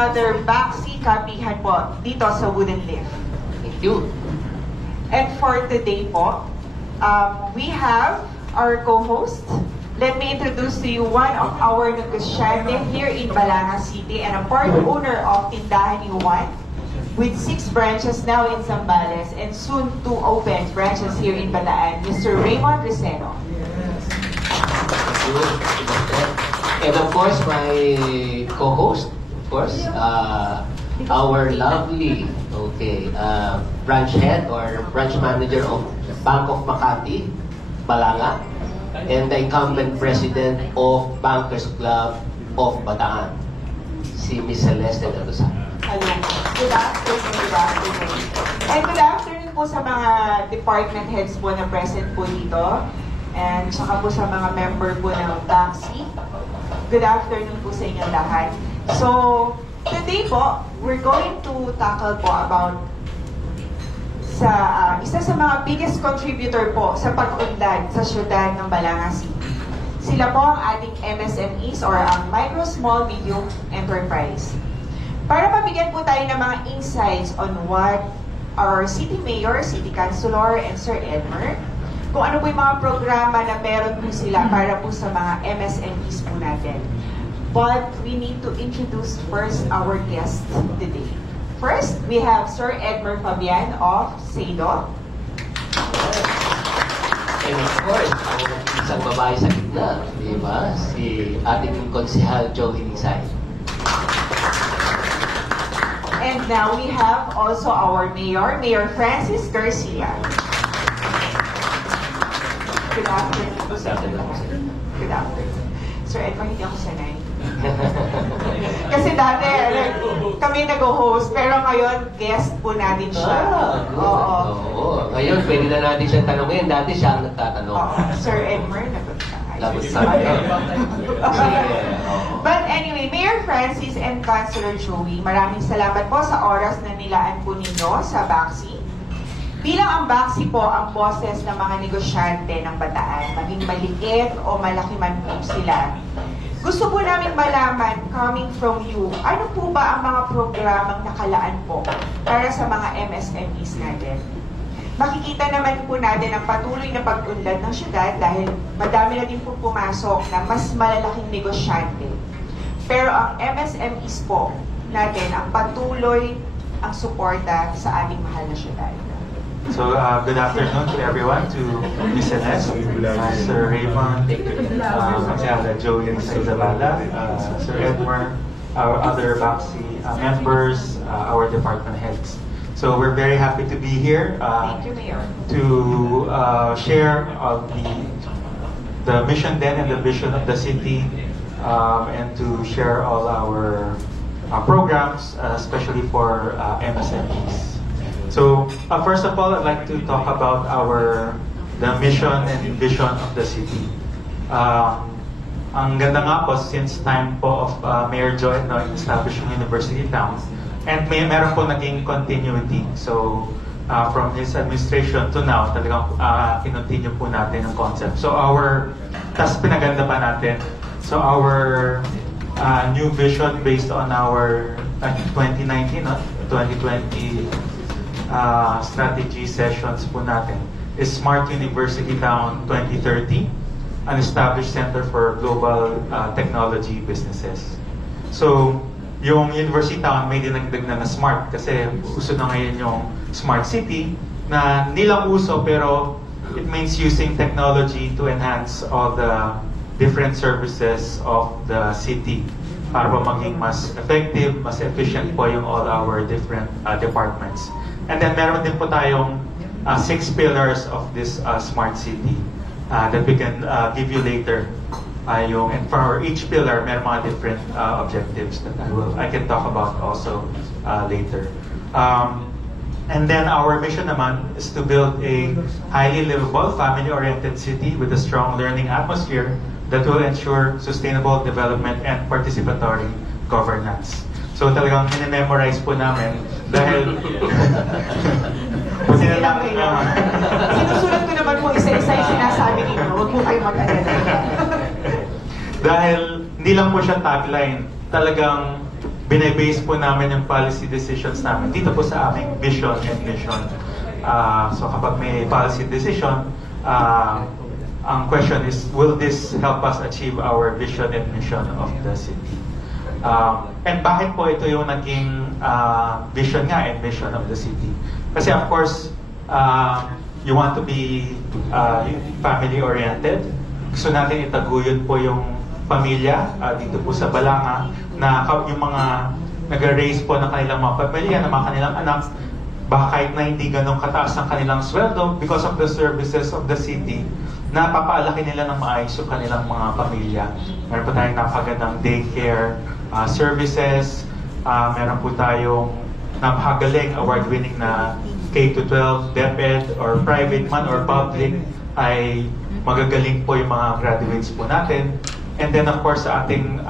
another backseat Kapihan po dito sa wooden lift. Thank you. And for today po, we have our co-host. Let me introduce to you one of our negosyante here in Balanga City and a part owner of Tindahan Iwan with 6 branches now in Zambales and soon to open branches here in Bataan, Mr. Raymond Receno. And of course, my co-host, of course, our lovely, branch head or branch manager of Bank of Makati, Balanga, and the incumbent president of Bankers Club of Bataan, si Miss Celeste. Hello. Good afternoon, good afternoon. And good afternoon po sa mga department heads po na present po dito. And saka po sa mga member po ng taxi. Good afternoon po sa inyong lahat. So, today po, we're going to tackle po about isa sa mga biggest contributor po sa pag-unlad sa syudad ng Balanga City. Sila po ang ating MSMEs or ang Micro, Small, Medium Enterprise. Para mabigyan po tayo ng mga insights on what our City Mayor, City Councilor, and Sir Edmer, kung ano po yung mga programa na meron po sila para po sa mga MSMEs po natin. But we need to introduce first our guest today. First, we have Sir Edmer Fabian of SEDO. And of course, ang isang babae sa gitna, di ba? Si ating konsehal Jowee N. And now we have also our Mayor, Mayor Francis Garcia. Good afternoon po sa inyo. Good afternoon. Sir Edmer, hindi ako sanay. Kasi dati, kami nag-host, pero ngayon, guest po natin siya. Oo. Ngayon, pwede na natin siya tanungin. Dati siya ang nagtatanong. Sir Edmer, nagot siya. Lagot sa akin. But anyway, Mayor Francis and Councilor Jowee, maraming salamat po sa oras na nilaan po ninyo sa Baksi. Bilang ang Baksi po ang boses ng mga negosyante ng Bataan, maging maliit o malaki man po sila. Gusto po namin malaman, coming from you, ano po ba ang mga programang nakalaan po para sa mga MSMEs natin? Makikita naman po natin ang patuloy na pag-unlad ng syudad dahil madami na din po pumasok na mas malalaking negosyante. Pero ang MSMEs po natin ang patuloy ang suporta sa ating mahal na syudad. So, good afternoon to everyone, to Miss Celeste, Sir Raymond, Jowee N, Zabala, Sir Edmer, our other BACSI members, our department heads. So we're very happy to be here Thank you, Mayor. to share of the mission then and the vision of the city, and to share all our programs, especially for MSMEs. So first of all, I'd like to talk about the mission and vision of the city. Ang ganda nga po, since time po of Mayor Jowee N, establishing University Town, and meron po naging continuity. So, from his administration to now, talagang kinontinue po natin ang concept. So, tas pinaganda pa natin. So, our new vision based on our 2019, 2020 strategy sessions po natin is Smart University Town 2030, an established center for global technology businesses. So, yung University Town may dinagdag na smart kasi uso na ngayon yung smart city na hindi lang uso pero it means using technology to enhance all the different services of the city para po maging mas effective, mas efficient po yung all our different departments. And then meron din po tayong 6 pillars of this smart city that we can give you later. And for each pillar, meron mga different objectives that I can talk about also later. And then our mission naman is to build a highly livable, family-oriented city with a strong learning atmosphere that will ensure sustainable development and participatory governance. So talagang mini-memorize po namin dahil sinusulat ko naman po isa-isa yung sinasabi ninyo. Huwag po kayo mag-alala. Dahil hindi lang po siya tagline, talagang binibase po namin yung policy decisions namin dito po sa aming vision and mission. So kapag may policy decision, ang question is, will this help us achieve our vision and mission of the city? And bakit po ito yung naging vision nga and mission of the city? Kasi of course, you want to be family-oriented. Gusto natin itaguyod po yung pamilya dito po sa Balanga, na yung mga nag-raise po ng kanilang mga pamilya, ng mga kanilang anak, baka kahit na hindi ganun kataas ang kanilang sweldo, because of the services of the city, napapaalaki nila ng maayos yung kanilang mga pamilya. Meron po tayong napakagandang daycare services, meron po tayong napakagaling award-winning na K-12 DepEd or private man or public, ay magagaling po yung mga graduates po natin. And then of course sa ating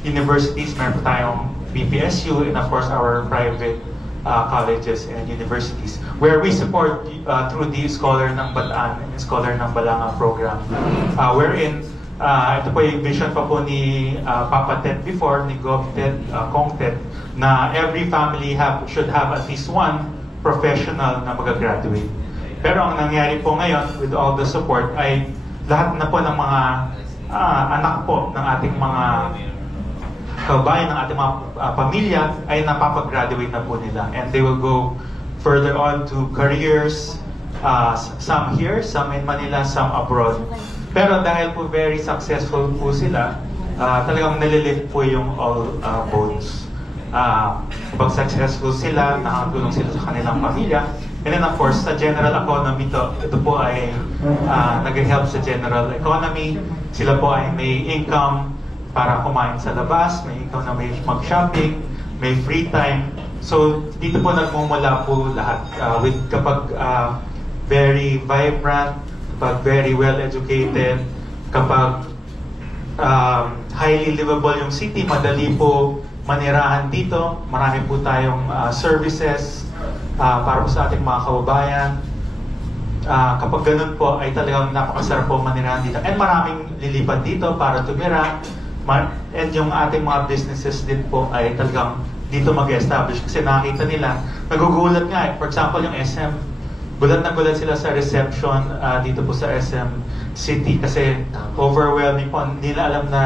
universities, meron po tayong PP-icSee and of course our private colleges and universities, where we support through the Scholar ng Bataan and Scholar ng Balanga program, wherein ito po yung vision pa po ni Papa Ted before, ni Gov Ted, Kong Ted, na every family should have at least one professional na mag-graduate. Pero ang nangyari po ngayon, with all the support, ay lahat na po ng mga anak po ng ating mga kabayan, ng ating mga pamilya, ay napapag-graduate na po nila. And they will go further on to careers, some here, some in Manila, some abroad. Pero dahil po very successful po sila, talagang nalilift po yung all boats. Pag successful sila, nakatulong sila sa kanilang pamilya. And then of course, sa general economy ito po ay nag-help sa general economy. Sila po ay may income para kumain sa labas, may income na may mag-shopping, may free time. So dito po nagmumula po lahat. Kapag very vibrant, kapag very well-educated, kapag highly livable yung city, madali po manirahan dito. Marami po tayong services para po sa ating mga kababayan. Kapag ganun po, ay talagang napakasarap po manirahan dito. And maraming lilipat dito para tumira. And yung ating mga businesses din po ay talagang dito mag-establish. Kasi nakita nila, nagugulat nga. For example, yung SM, gulat na gulat sila sa reception dito po sa SM City. Kasi overwhelming po. Hindi nila alam na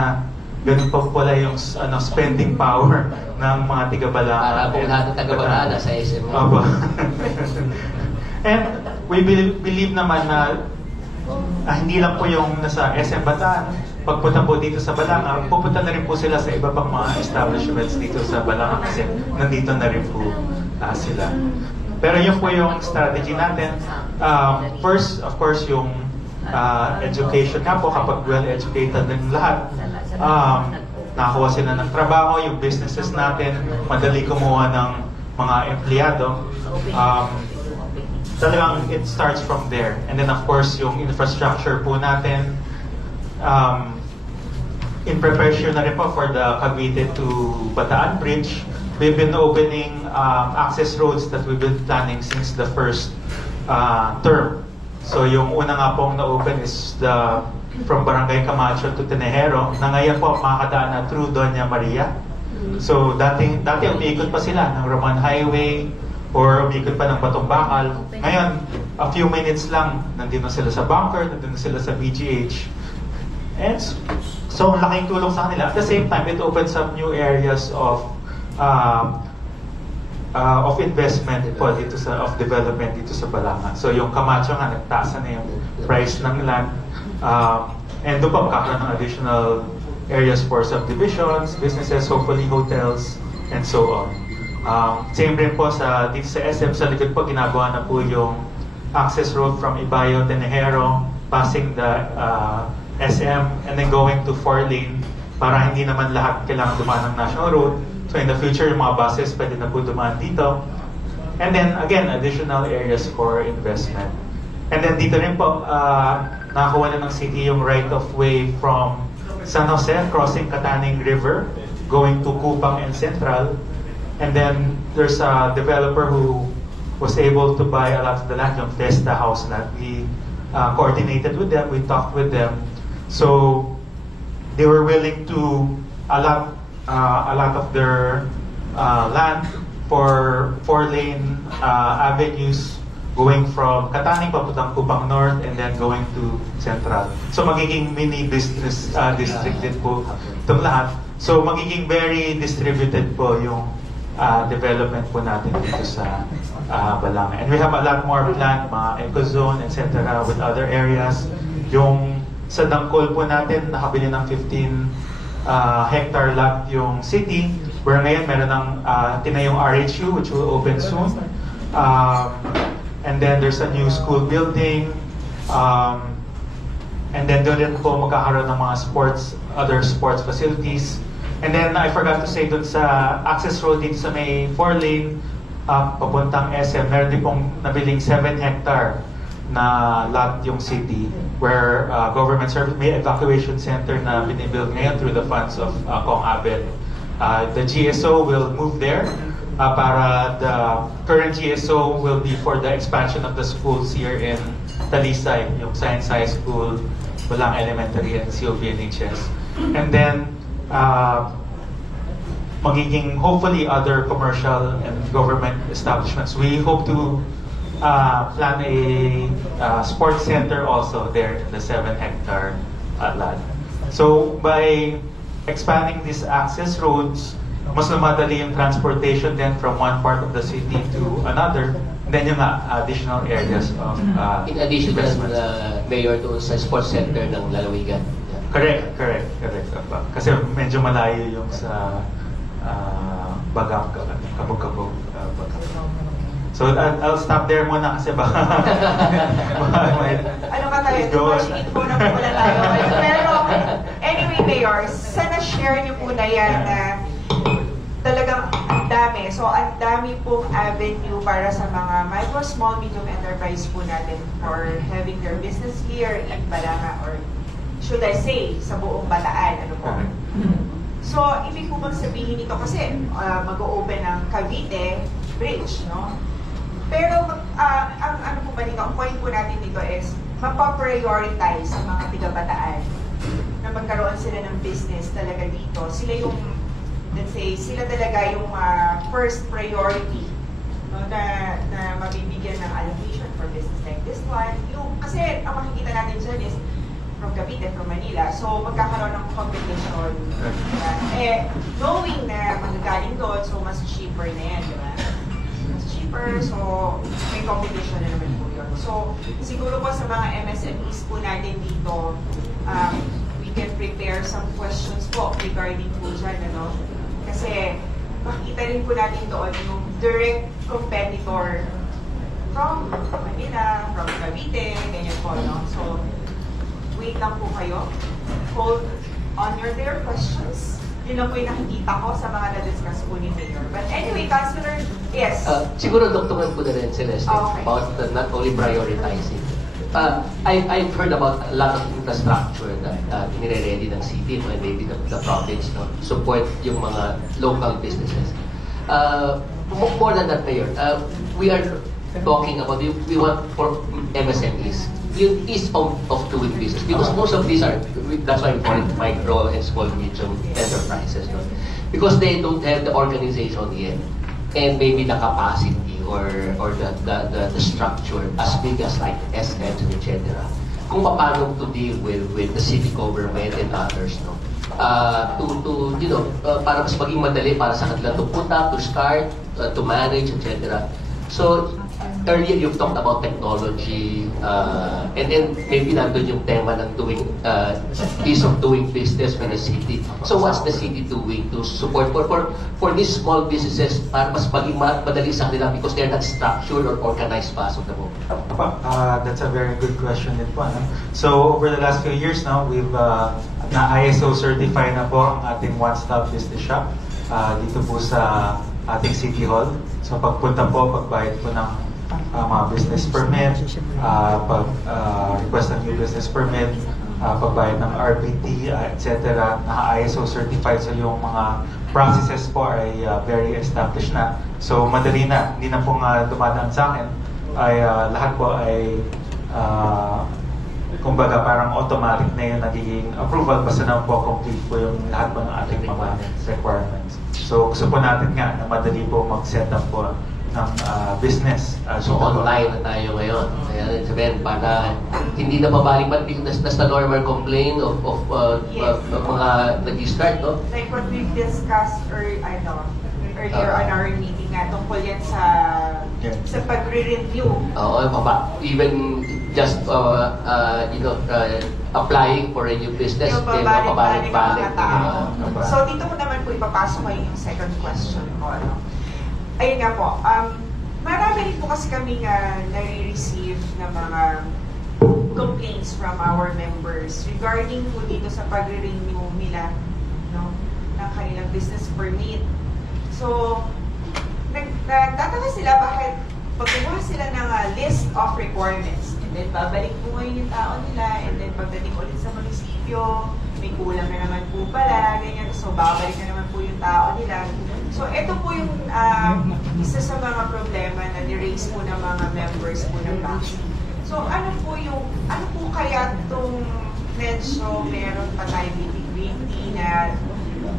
ganun pa pala yung spending power ng mga tiga-Balanga. Para po lahat ng taga-Balanga sa SM. And we believe naman na hindi lang po yung nasa SM Bataan. Pagpunta po dito sa Balanga, pupunta na rin po sila sa iba pang mga establishments dito sa Balanga kasi nandito na rin po sila. Pero yun po yung strategy natin. First, of course, yung education nga po, kapag well-educated din lahat. Nakakuha sila ng trabaho, yung businesses natin, madali kumuha ng mga empleyado. Talagang it starts from there. And then of course, yung infrastructure po natin, in preparation na rin po for the Cavite to Bataan Bridge, we've been opening access roads that we've been planning since the first term. So yung una nga pong na-open is from Barangay Camacho to Tinejero, na ngayon po makakadaan na through Doña Maria. So dati umiikot pa sila ng Roman Highway or umiikot pa ng Batong Bakal. Ngayon, a few minutes lang, nandito sila sa bunker, nandito sila sa BGH. And so laking tulong sa kanila. At the same time, it opens up new areas of investment po dito of development dito sa Balanga. So yung Camacho nga, nagtaas na yung price ng land. And doon pa magkakaroon ng additional areas for subdivisions, businesses, hopefully hotels, and so on. Same rin po dito sa SM, sa likod po, ginagawa na po yung access road from Ibayo, Tinejero, passing the SM, and then going to 4-lane para hindi naman lahat kailangan dumaan ng National Road. So in the future, yung mga buses pwede na po dumaan dito. And then again, additional areas for investment. And then dito rin po, nakakuha na ng city yung right-of-way from San Jose, crossing Kataning River, going to Kupang and Central. And then there's a developer who was able to buy a lot of the land, yung Festa House land. We coordinated with them, we talked with them. So they were willing to allot a lot of their land for 4-lane avenues going from Kataning papuntang Kupang North and then going to Central. So magiging mini business district din po itong lahat. So magiging very distributed po yung development po natin dito sa Balanga. And we have a lot more planned, mga ecozone, etc. with other areas. Yung sa Dangkol po natin, nakabili ng 15 hectare lot yung city, where ngayon meron ng tinayong RHU which will open soon. And then there's a new school building. And then doon rin po magkakaroon ng mga other sports facilities. And then I forgot to say doon sa access road dito sa may 4-lane papuntang SM, meron din pong nabiling 7 hectare na lot yung city where government service, may evacuation center na binibuild ngayon through the funds of Kong Abel. The GSO will move there para the current GSO will be for the expansion of the schools here in Talisay, yung Science High School, Balang Elementary and COBNHS. And then magiging hopefully other commercial and government establishments. We hope to plan a sports center also there in the 7 hectare lot. So by expanding these access roads, mas lumadali yung transportation then from one part of the city to another, and then yung additional areas of In addition to investments. Mayor doon sa sports center ng Lalawigan. Correct. Kasi medyo malayo yung sa Bagang, Kabog-Kabog. So I'll stop there muna kasi baka Ano ka tayo? Too much info na po wala tayo. Pero anyway, Mayor, sana share niyo po na yan na talagang ang dami. So ang dami pong avenue para sa mga micro, small, medium enterprise po natin for having their business here in Balanga or should I say, sa buong Bataan. Ano po? So, ibig po bang sabihin nito kasi mag-o-open ng Cavite Bridge, no? Pero ang ano po ba dito, ang point po natin dito is mapaprioritize ang mga tiga-Bataan na magkaroon sila ng business talaga dito. Sila yung, let's say, sila talaga yung first priority, no, na mabibigyan ng allocation for business like this one. Kasi ang makikita natin dyan is from Cavite, from Manila. So, magkakaroon ng competition. Knowing na magagaling doon, so mas cheaper na yan, di ba? Mas cheaper, so may competition na naman po yun. So, siguro po sa mga MSMEs po natin dito, we can prepare some questions po regarding po dyan, ano? Kasi, makikita rin po natin doon yung direct competitor from Manila, from Cavite, ganyan po, no? So, wait lang po kayo. Hold on their questions. Yun lang po yung nakikita ko sa mga na-discuss po ni Mayor. But anyway, Councilor, yes. Siguro doktoran ko na rin, Celeste, Okay. about not only prioritizing. I've heard about a lot of infrastructure na inire-ready ng city and maybe the province, no, support yung mga local businesses. More than that, Mayor, we are talking about, we want for MSMEs, yung ease of doing business. Because most of these are, that's why we call it micro and small medium enterprises. No? Because they don't have the organization yet. And maybe the capacity or the structure as big as like SMs and etc. Kung paano to deal with the city government and others. No? Para mas maging madali para sa kanila to put up, to start, to manage, etc. So, earlier you've talked about technology, and then maybe nandun yung tema ng doing ease of doing business with the city. So what's the city doing to support for these small businesses para mas maging madali sa kanila because they're not structured or organized pa as of the moment? That's a very good question din po. Ano? So over the last few years now, we've na ISO certified na po ang ating one-stop business shop dito po sa ating City Hall. So pagpunta po, pagbayad po ng mga business permit, request ng new business permit, pagbayad ng RBT, etc. Naka-ISO certified, so yung mga processes po ay very established na. So madali na, hindi na po dumadaan sa akin, ay lahat po ay kumbaga parang automatic na yung nagiging approval basta na po complete po yung lahat po ng ating mga requirements. So gusto po natin nga na madali po mag-set up po ng business. So online na tayo ngayon. Kaya sabihin, para hindi na babalik man, that's the normal complaint of Yes. mga nag-start, no? Like what we've discussed earlier on our meeting nga tungkol yan sa pagre-review. Oo, even just applying for a new business, Yung mapabalik-balik. babalik-balik ng mga tao. So dito ko naman po ipapasok ngayon yung second question ko. Ano? Ayun nga po, marami rin po kasi kami nare-receive ng mga complaints from our members regarding po dito sa pagre-renew nila, no, ng kanilang business permit. So, nagtataka sila bakit pagkuha sila ng list of requirements and then babalik po ngayon yung tao nila and then pagdating ulit sa munisipyo, may kulang na naman po pala, ganyan. So, babalik na naman po yung tao nila. So, ito po yung isa sa mga problema na ni-raise po ng mga members po ng BACSI. So, ano po kaya itong medyo meron pa tayo nitty-gritty na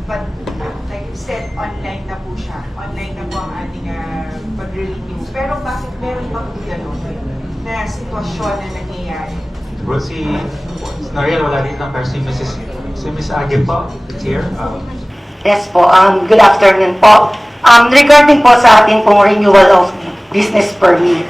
but like you said, online na po siya. Online na po ang ating pag-renew. Pero bakit meron pa po gano'n na sitwasyon na nangyayari? Bro, si Noriel wala dito, pero si Miss Age po, here. Yes po, good afternoon po. Regarding po sa ating pong renewal of business permit,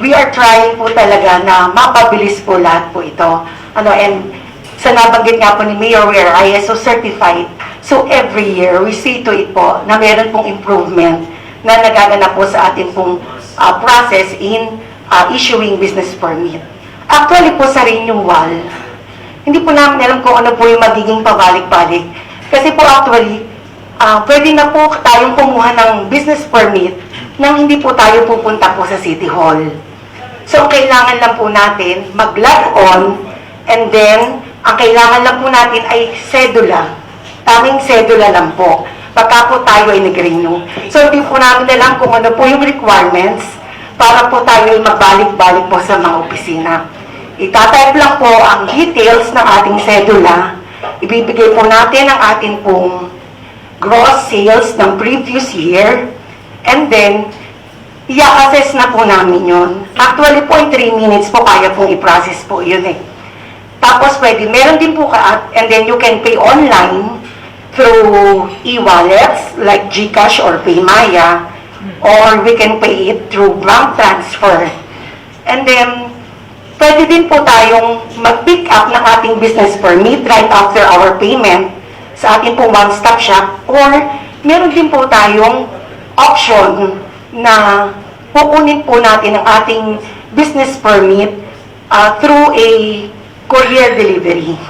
we are trying po talaga na mapabilis po lahat po ito. And sa nabanggit nga po ni Mayor, we are ISO certified. So every year, we see to it po na meron pong improvement na nagaganap po sa ating pong process in issuing business permit. Actually po sa renewal, hindi po namin alam kung ano po yung magiging pabalik-balik. Kasi po actually, pwede na po tayong kumuha ng business permit nang hindi po tayo pupunta po sa City Hall. So, kailangan lang po natin mag-log on and then, ang kailangan lang po natin ay sedula. Taming sedula lang po. Pagka po tayo ay nag-renew. So, hindi po namin alam kung ano po yung requirements para po tayo ay magbalik-balik po sa mga opisina. Itatype lang po ang details ng ating sedula. Ibibigay po natin ang ating pong gross sales ng previous year. And then, i-assess na po namin yun. Actually po, in 3 minutes po, kaya pong i-process po yun eh. Tapos pwede, meron din po and then you can pay online through e-wallets like GCash or PayMaya, or we can pay it through bank transfer. And then, pwede din po tayong mag-pick up ng ating business permit right after our payment sa ating pong one-stop shop, or meron din po tayong option na kukunin po natin ang ating business permit through a courier delivery.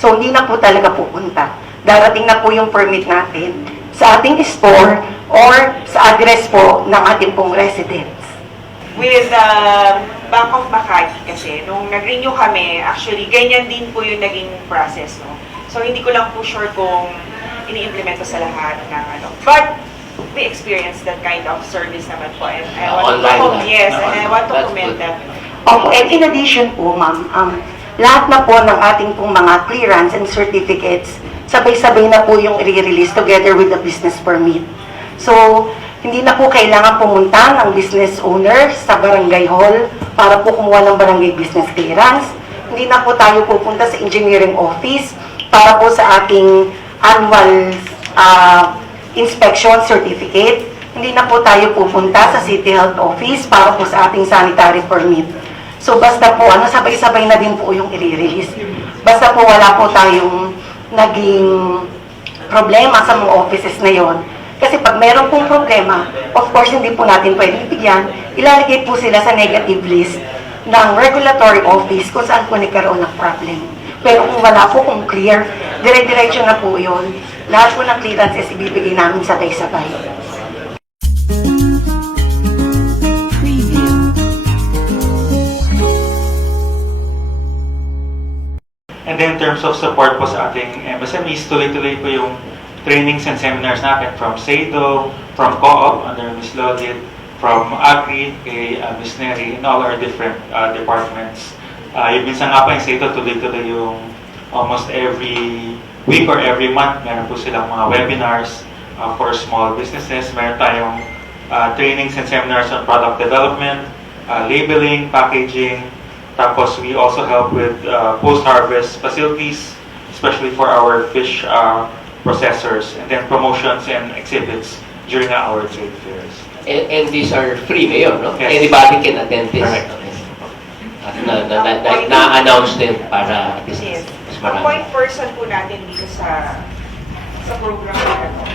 So, hindi na po talaga pupunta. Darating na po yung permit natin sa ating store or sa address po ng ating pong residence. With Bank of Makati kasi, nung nag-renew kami, actually, ganyan din po yung naging process, no? So, hindi ko lang po sure kung ini-implemento sa lahat ng ano. But, we experienced that kind of service naman po. And I want I want to commend that. Opo, and in addition po, ma'am, lahat na po ng ating pong mga clearance and certificates, sabay-sabay na po yung i-release together with the business permit. So, hindi na po kailangan pumunta ng business owner sa barangay hall para po kumuha ng barangay business clearance. Hindi na po tayo pupunta sa engineering office para po sa ating annual inspection certificate. Hindi na po tayo pupunta sa City Health Office para po sa ating sanitary permit. So, basta po, sabay-sabay na din po yung i-release. Basta po wala po tayong naging problema sa mga offices na yon. Kasi pag meron pong problema, of course, hindi po natin pwedeng bigyan. Ilalagay po sila sa negative list ng regulatory office kung saan po nagkaroon ng problem. Pero kung wala po, kung clear, dire-diretso na po yun. Lahat po ng clearances ibibigay namin sabay-sabay. And then in terms of support po sa ating MSMEs, tuloy-tuloy po yung trainings and seminars natin from SADO, from Co-op under Ms. Lodit, from agri, kay missionary, and all our different departments. Yung minsan nga pa yung sa ito, tuloy-tuloy yung almost every week or every month, meron po silang mga webinars for small businesses. Meron tayong trainings and seminars on product development, labeling, packaging. Tapos we also help with post-harvest facilities, especially for our fish processors, and then promotions and exhibits during our trade fairs. And these are free, Mayor, no? Yes. Anybody can attend this. Correct. At na-announce din para at least Yes. mas Ang marami. point person po natin dito sa program na ito.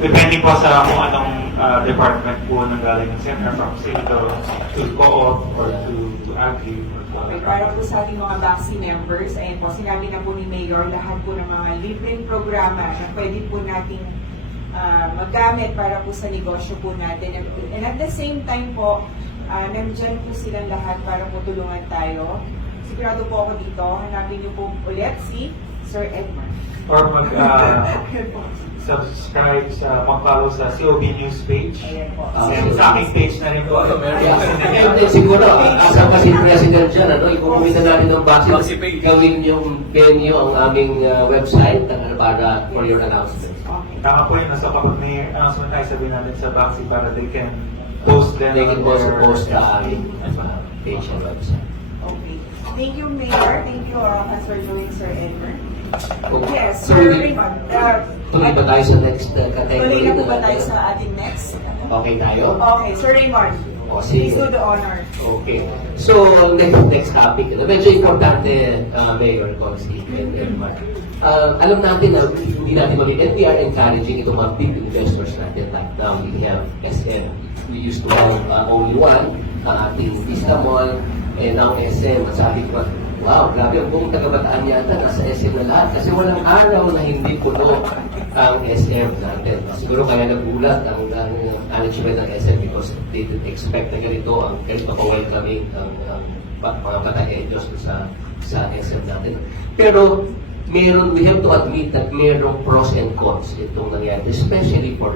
Depende po sa kung anong department po nanggaling ng center, from civil to co-op or to agri. Okay, para po sa ating mga Baxi members, ayun po, sinabi na po ni Mayor, lahat po ng mga libreng programa na pwede po nating maggamit para po sa negosyo po natin. And at the same time po, nandyan po silang lahat para po tulungan tayo. Sigurado po ako dito, hanapin niyo po ulit si Sir Edmer. Or mag-subscribe mag-follow sa COB News page. Ayan po. And sa aking page na rin po. And then siguro, asang kasi president dyan, ikukumin na natin ng Baxi, gawin yung venue ang aming website para for your announcement. Okay. Tama po yun, nasa kapag may announcement tayo, sabihin natin sa Baxi para they can post them They can on also their post sa aming page and website. Okay. Thank you, Mayor. Thank you, Councilor Jowee, Sir Edmer. Okay. Yes, So, Sir Raymond. tuloy ba tayo sa next category? Tuloy na po ba tayo sa ating next? Okay tayo? Okay, Sir Raymond. Please do the honor. Okay. So, next topic. Medyo importante, Mayor, Consi, and Edmer. Alam natin na hindi natin and we are encouraging itong mga big investors natin. Like now, we have SM. We used to have only one, ating Vista Mall, and now SM. At sabi ko, wow, grabe ang buong taga-Bataan yata, nasa SM na lahat. Kasi walang araw na hindi puno ang SM natin. Siguro kaya nagulat ang management ng SM because they didn't expect na ganito pa-welcoming ang mga kataedyos sa SM natin. Pero we have to admit that mayroong pros and cons itong nangyari, especially for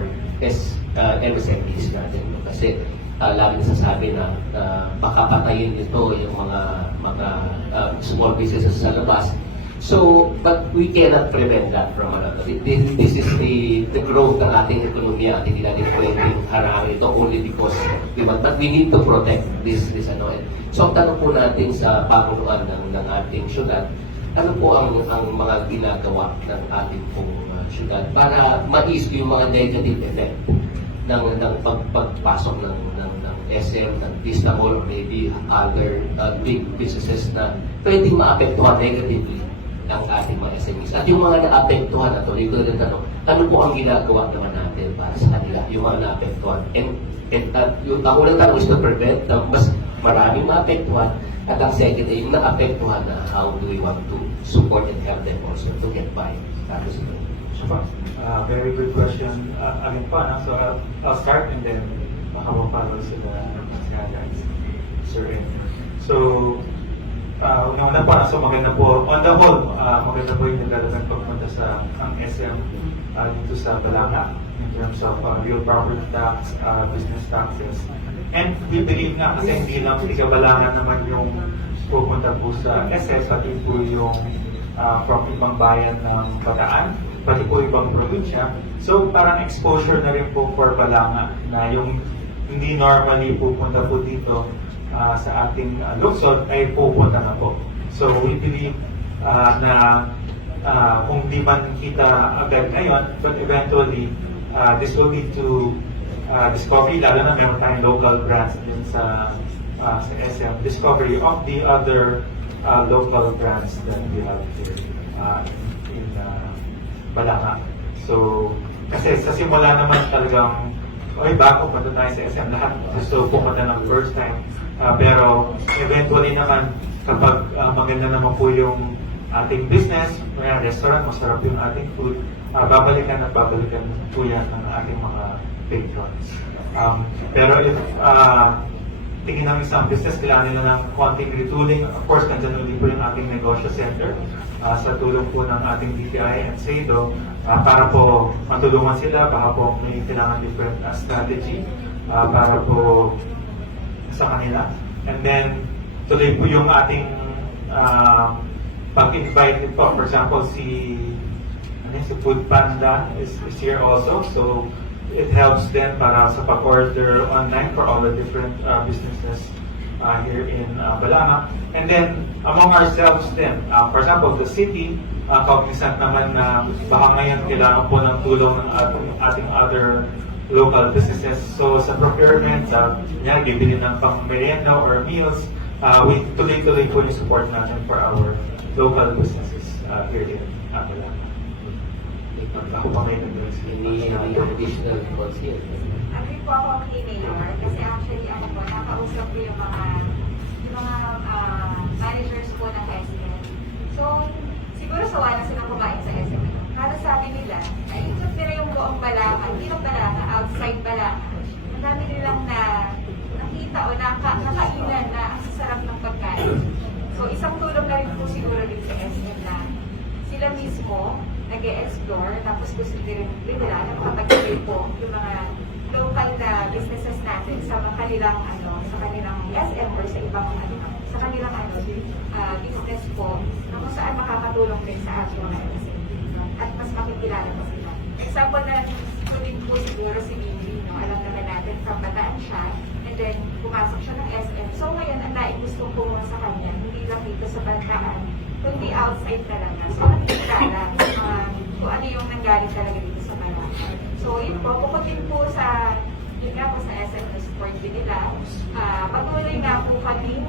MSMEs natin. Kasi lagi nasasabi na baka patayin ito yung mga small businesses sa labas. So, but we cannot prevent that from this is the growth ng ating ekonomiya at hindi natin pwedeng harangin ito only because but we need to protect this So, ang tanong po natin sa pamunuan ng ating syudad, ano po ang mga ginagawa ng ating pong syudad para ma-ease yung mga negative effect ng pagpasok ng SM, ng Vista Mall, or maybe other big businesses na pwedeng maapektuhan negatively ng ating mga SMEs. At yung mga naapektuhan na tuloy ko rin tanong, ano po ang ginagawa naman natin para sa kanila, yung mga naapektuhan? And yung unang tanong is to prevent na mas maraming maapektuhan, at ang second ay yung naapektuhan na how do we want to support and help them also to get by. Tapos ito. Very good question. Again pa, so I'll start and then makapapalo sila guys, Sir Edmer. So, una pa, so maganda po, on the whole, maganda po yung development pagpunta sa ang SM dito sa Balanga in terms of real property tax, business taxes. And we believe nga kasi hindi lang tiga-Balanga naman yung pupunta po sa SS, pati po yung from ibang bayan ng Bataan, pati po ibang probinsya. So parang exposure na rin po for Balanga na yung hindi normally pupunta po dito sa ating lungsod ay pupunta na po. So we believe na kung di man kita agad ngayon, but eventually this will lead to discovery, lalo na meron tayong local brands din sa SM, discovery of the other local brands that we have here in Balanga. So, kasi sa simula naman talagang, bago punta tayo sa SM, lahat gusto pumunta ng first time. Pero eventually naman, kapag maganda naman po yung ating business, restaurant, masarap yung ating food, babalikan at babalikan po yan ng ating mga patrons. Pero if tingin ng isang business, kailangan nila ng konting retooling. Of course, nandyan ulit po yung ating negosyo center sa tulong po ng ating PP-icSee para po matulungan sila, baka po may kailangan different strategy para po sa kanila. And then, tuloy po yung ating pag-invite po. For example, si Food Panda is here also. So, it helps them para sa pag-order online for all the different businesses here in Balanga. And then, among ourselves din, for example, the city, cognizant naman na baka ngayon kailangan po ng tulong ng ating other local businesses. So, sa procurement, bibili ng pang-merienda or meals, we tuloy-tuloy po yung support natin for our local businesses here in Balanga. Ako pa may Any additional thoughts here? Agree po ako kay Mayor kasi actually nakausap ko yung mga managers po ng SM. So, siguro sawa na silang kumain sa SM. Kada sabi nila, ikot nila yung buong Balanga, hindi ng Balanga, outside Balanga. Ang dami nilang nakita o nakakainan na ang sasarap ng pagkain. So, isang tulong na rin po siguro din sa SM na sila mismo nag-e-explore, tapos gusto din nila na makapag-share po yung mga local na businesses natin sa kanilang SM or sa ibang sa kanilang business po na kung saan makakatulong din sa ating mga SM at mas makikilala po sila. Example na ito din po siguro si Mimi, alam naman natin from Bataan siya, and then pumasok siya ng SM. So ngayon, ang daig gusto ko sa kanya, hindi lang dito sa Bataan, kundi outside talaga. So, nakikilala kung ano yung nanggaling talaga dito sa Balanga. So, yun po, bukod din po sa SM na support din nila, patuloy na po kami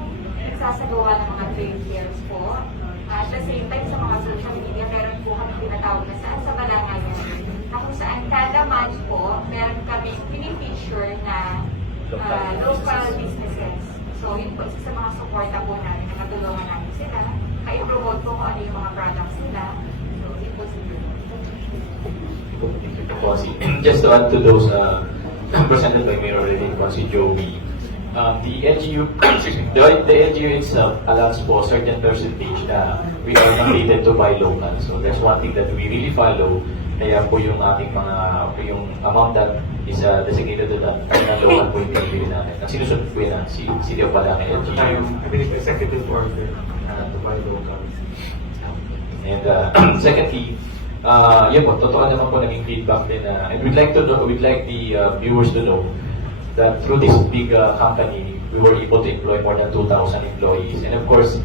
nagsasagawa ng mga trade fairs po. At the same time, sa mga social media, meron po kami tinatawag na saan sa Balanga yan. Na kung saan kada month po, meron kami pinifeature na local businesses. So, yun po, isa sa mga suporta po namin na matulungan namin sila. I-promote po kung ano yung mga products nila. So, yun po siguro. Just to add to those presented by Mayor Receno, Jowee, the LGU, the LGU itself allows for a certain percentage na we are not needed to buy local. So that's one thing that we really follow. Kaya po yung ating yung amount that is designated to that na local po yung pinili natin. Ang sinusunod po yun si City of Balanga LGU. I believe executive order to buy local. And secondly, yun po, totoo naman po naging feedback din and we'd like the viewers to know that through this big company, we were able to employ more than 2,000 employees. And of course,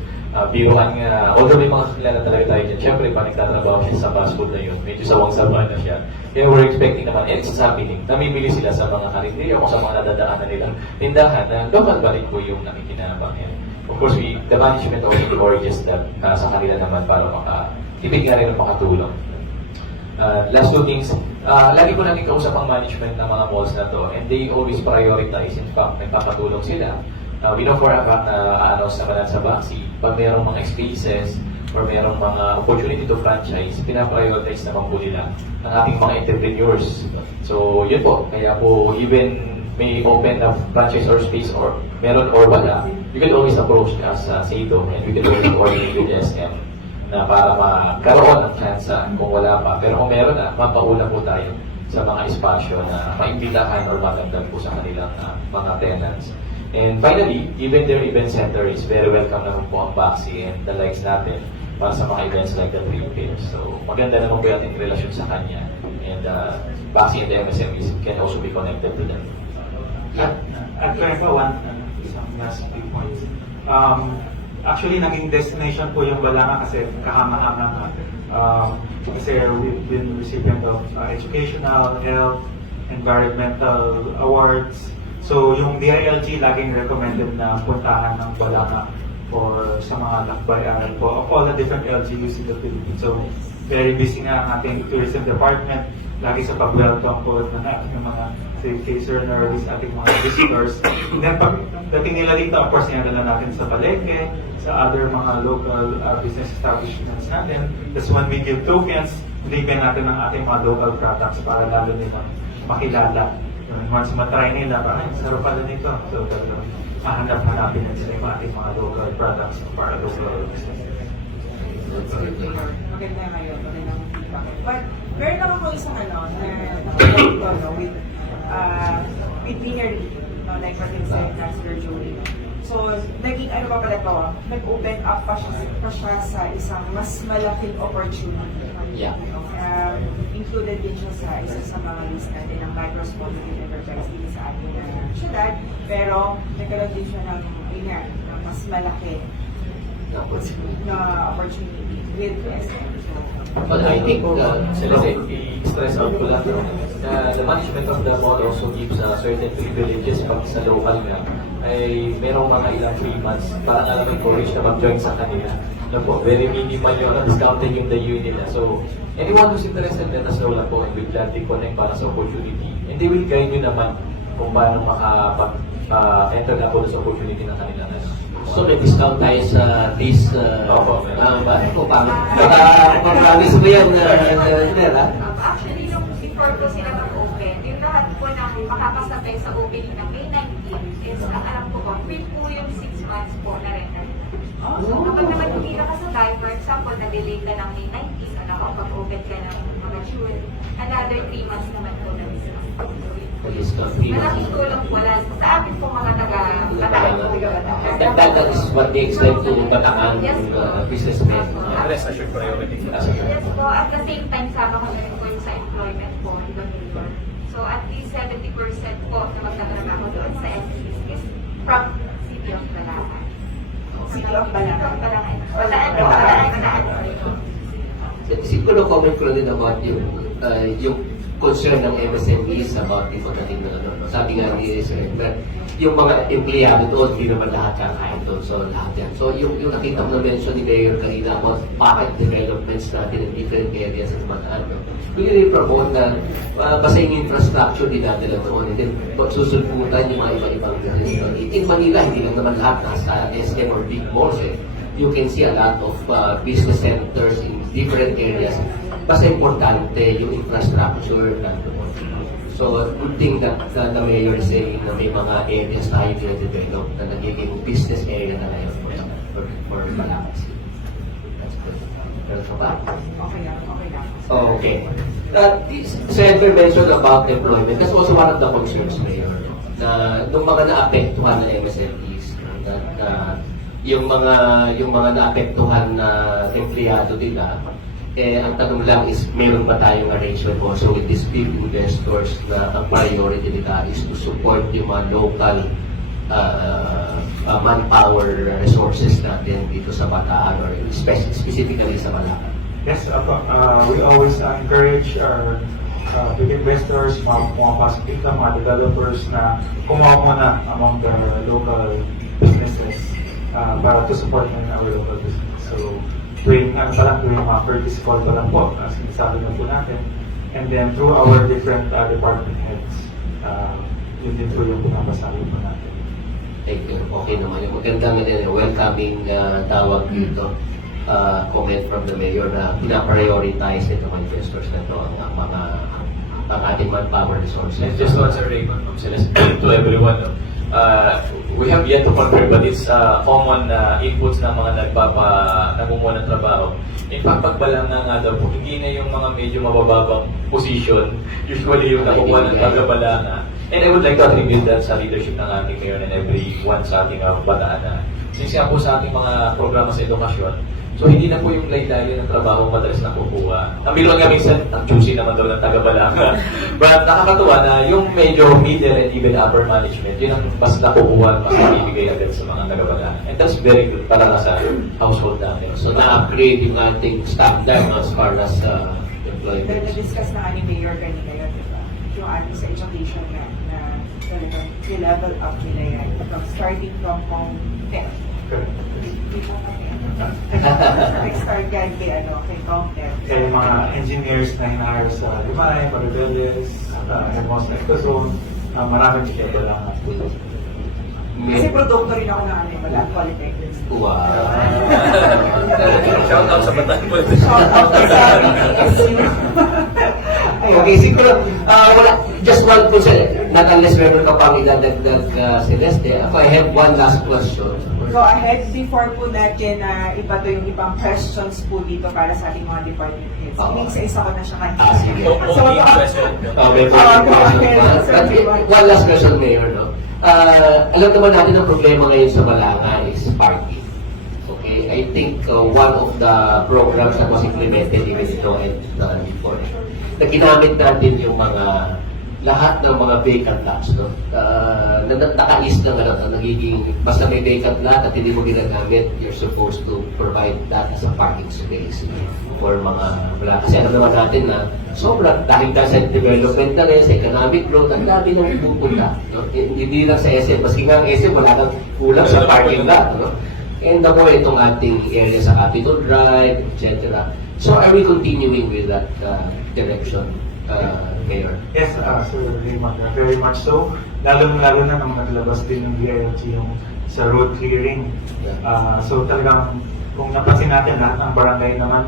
biruan nga, although may mga kakilala talaga tayo dyan, syempre pa nagtatrabaho siya sa fast food na yun, medyo sawang-sawa na siya. Kaya we're expecting naman, and it's happening, namimili sila sa mga karinderya o sa mga nadadaanan nilang tindahan na local ba rin po yung nakikinabang yan. Of course, the management also encourages them sa kanila naman para ibig nga rin ang makatulong. Last two things, lagi ko namin kausap ang management ng mga malls na to and they always prioritize. In fact, nagpapatulong sila. We know for a fact na a-announce naman sa Baxi, pag mayroong mga spaces or mayroong mga opportunity to franchise, pinaprioritize naman po nila ng ating mga entrepreneurs. So, yun po. Kaya po, even may open na franchise or space or meron or wala, you can always approach us sa SEDO and we can always coordinate with SM na para magkaroon ng chance kung wala pa. Pero kung meron na, mapauna po tayo sa mga espasyo na maimbitahan or matagdag po sa kanilang mga tenants. And finally, even their event center is very welcome naman po ang Baxi and the likes natin para sa mga events like the Dream Fair. So, maganda naman po yung ating relasyon sa kanya. And Baxi and the MSMEs can also be connected to them. At one, isang last few points. Actually, naging destination po yung Balanga kasi kahanga-hanga nga. Kasi we've been recipient of educational, health, environmental awards. So, yung DILG laging recommended na puntahan ng Balanga for sa mga lakbayan po of all the different LGUs in the Philippines. So, very busy nga ang ating tourism department. Lagi sa pag-welcome po ng ating mga case-earners, ating mga visitors. And then, pagdating nila dito, of course, nilala natin sa palengke, sa other mga local business establishments natin. That's when we give tokens, bigyan natin ng ating mga local products para lalo nilang makilala And once matry nila, parang sarap pala nito. So talagang mahanap-hanapin na sila yung ating mga local products para local business. Maganda ngayon, magandang feedback. But, meron naman ko isang na nakakulit ko, with Vinery, like what you said, Councilor Jowee. So, naging pa pala to, nag-open up pa siya sa isang mas malaking opportunity. Yeah. Included din siya sa isa sa mga list natin ng micro small medium enterprise dito sa ating syudad, pero nagkaroon din siya ng mas malaki na opportunity with SM. But I think, Celeste, i-stress out ko lang na the management of the mall also gives certain privileges pag sa local nga ay merong mga ilang 3 months para nga naman encourage na mag-join sa kanila. Very minimal yung discounted yung dayo nila. So, anyone who's interested, let us know lang po and we'll gladly connect para sa opportunity. And they will guide you naman kung paano makapag-enter na po sa opportunity ng kanila. so may discount tayo sa this, Opo. promise mo yan, Edmer, ha? Actually, nung before ko sila mag-open, yung lahat po na makakasabay sa opening ng May 19 is, ang alam ko po, free po yung 6 months po na rental. So, kapag naman hindi nakasabay, for example, na-delay ka ng May 19 o nakapag-open ka ng mga June, another 3 months naman po na discount. Malaking tulong po sa amin po mga taga-Bataan. That is what they explain to Bataan businessmen. Rest assured priority. Yes po, at the same time, sama ko na rin po yung sa employment po, di ba, Mayor? So, at least 70% po na magtatrabaho doon sa SCs is from City of Bataan. City of Bataan. Bataan. Siguro comment ko din about yung concern ng MSMEs about ito natin na sabi nga ni Edmer, yung mga empleyado doon, hindi naman lahat kakain doon. So, lahat yan. So, yung nakita mo na mention ni Mayor kanina about pocket developments natin in different areas ng Bataan. We really promote na basta yung infrastructure din natin lang doon. And then, susulputan yung mga iba-ibang business. In Manila, hindi lang naman lahat nasa SM or big malls. You can see a lot of business centers in different areas. Basta importante yung infrastructure nandoon. So, good thing that the mayor is saying na may mga areas tayo develop na nagiging business area na ngayon for Balanga City. That's good. Pero sa ba? Okay lang. Okay. Senator mentioned about employment. That's also one of the concerns, Mayor. Na nung mga naapektuhan na MSMEs, yung mga naapektuhan na empleyado nila, ang tanong lang is, meron ba tayong arrangement also with these big investors na ang priority nila is to support yung mga local manpower resources natin dito sa Bataan or specifically sa Balanga? Yes, we always encourage our big investors, mga pumapasok dito, mga developers na kumuha muna among the local businesses para to support our local business. So, tuwing mga courtesy call pa lang po, sinasabi na po natin. And then through our different department heads, yun din po yung pinapasabi po natin. Thank you. Okay naman. Yung magandang welcoming tawag dito. Comment from the mayor na pinaprioritize nito mga investors na ito ang ating manpower resources. And just to answer Raymond from Celeste to everyone, we have yet to confirm but it's common inputs ng mga namumuha ng trabaho. In fact, pagbalanga nga daw po, hindi na yung mga medyo mabababang position, usually yung nakukuha ng pagbalanga. And I would like to attribute that sa leadership ng ating mayor and everyone sa ating Bataan. Since nga po sa ating mga programa sa edukasyon, so hindi na po yung laylayo ng trabaho madalas nakukuha. Ang bilo nga minsan, ang juicy naman daw ng taga-Balanga. But nakakatuwa na yung medyo middle and even upper management, yun ang mas nakukuha, mas ibibigay agad sa mga taga-Balanga. And that's very good para sa household namin. So, na-upgrade yung ating standard as far as Pero employment. na-discuss na nga ni Mayor kanina yun, diba? Yung ating sa education na talagang level up nila yan. Starting from home 10. Nag-start yan kay Home 10. Kaya yung mga engineers na hinahire sa Limay, Paribeles, and most like the zone, maraming kita lang. Kasi produkto rin ako ng Bataan Polytechnics. Wow. Shout out sa Bataan Business. Shout out sa PCCI. Okay, siguro, just one concern. not unless meron ka pang idadagdag Celeste. Ako, I have one last question. Go ahead, before po natin iba to yung ibang questions po dito para sa ating mga department heads. Inisa-isa ko na siya kanina. Sige. Okay, question. One last question, Mayor. No? Alam naman natin ang problema ngayon sa Balanga is parking. Okay, I think one of the programs that was implemented even ito and before, na ginamit natin yung mga lahat ng mga vacant lots, no? Nakais ng nagiging, basta may vacant lot at hindi mo ginagamit, you're supposed to provide that as a parking space for mga wala. Kasi alam naman natin na sobrang dahil sa development na rin, sa economic growth, ang dami nang pupunta. No? Hindi lang sa SM, maski nga ang SM, wala kang kulang sa parking lot. No? And ako itong ating area sa Capitol Drive, etc. So are we continuing with that direction, Mayor? Yes, Sir Raymond, very much so. Lalo na nung naglabas din ng BILG yung sa road clearing. So talagang kung napansin natin lahat ng barangay naman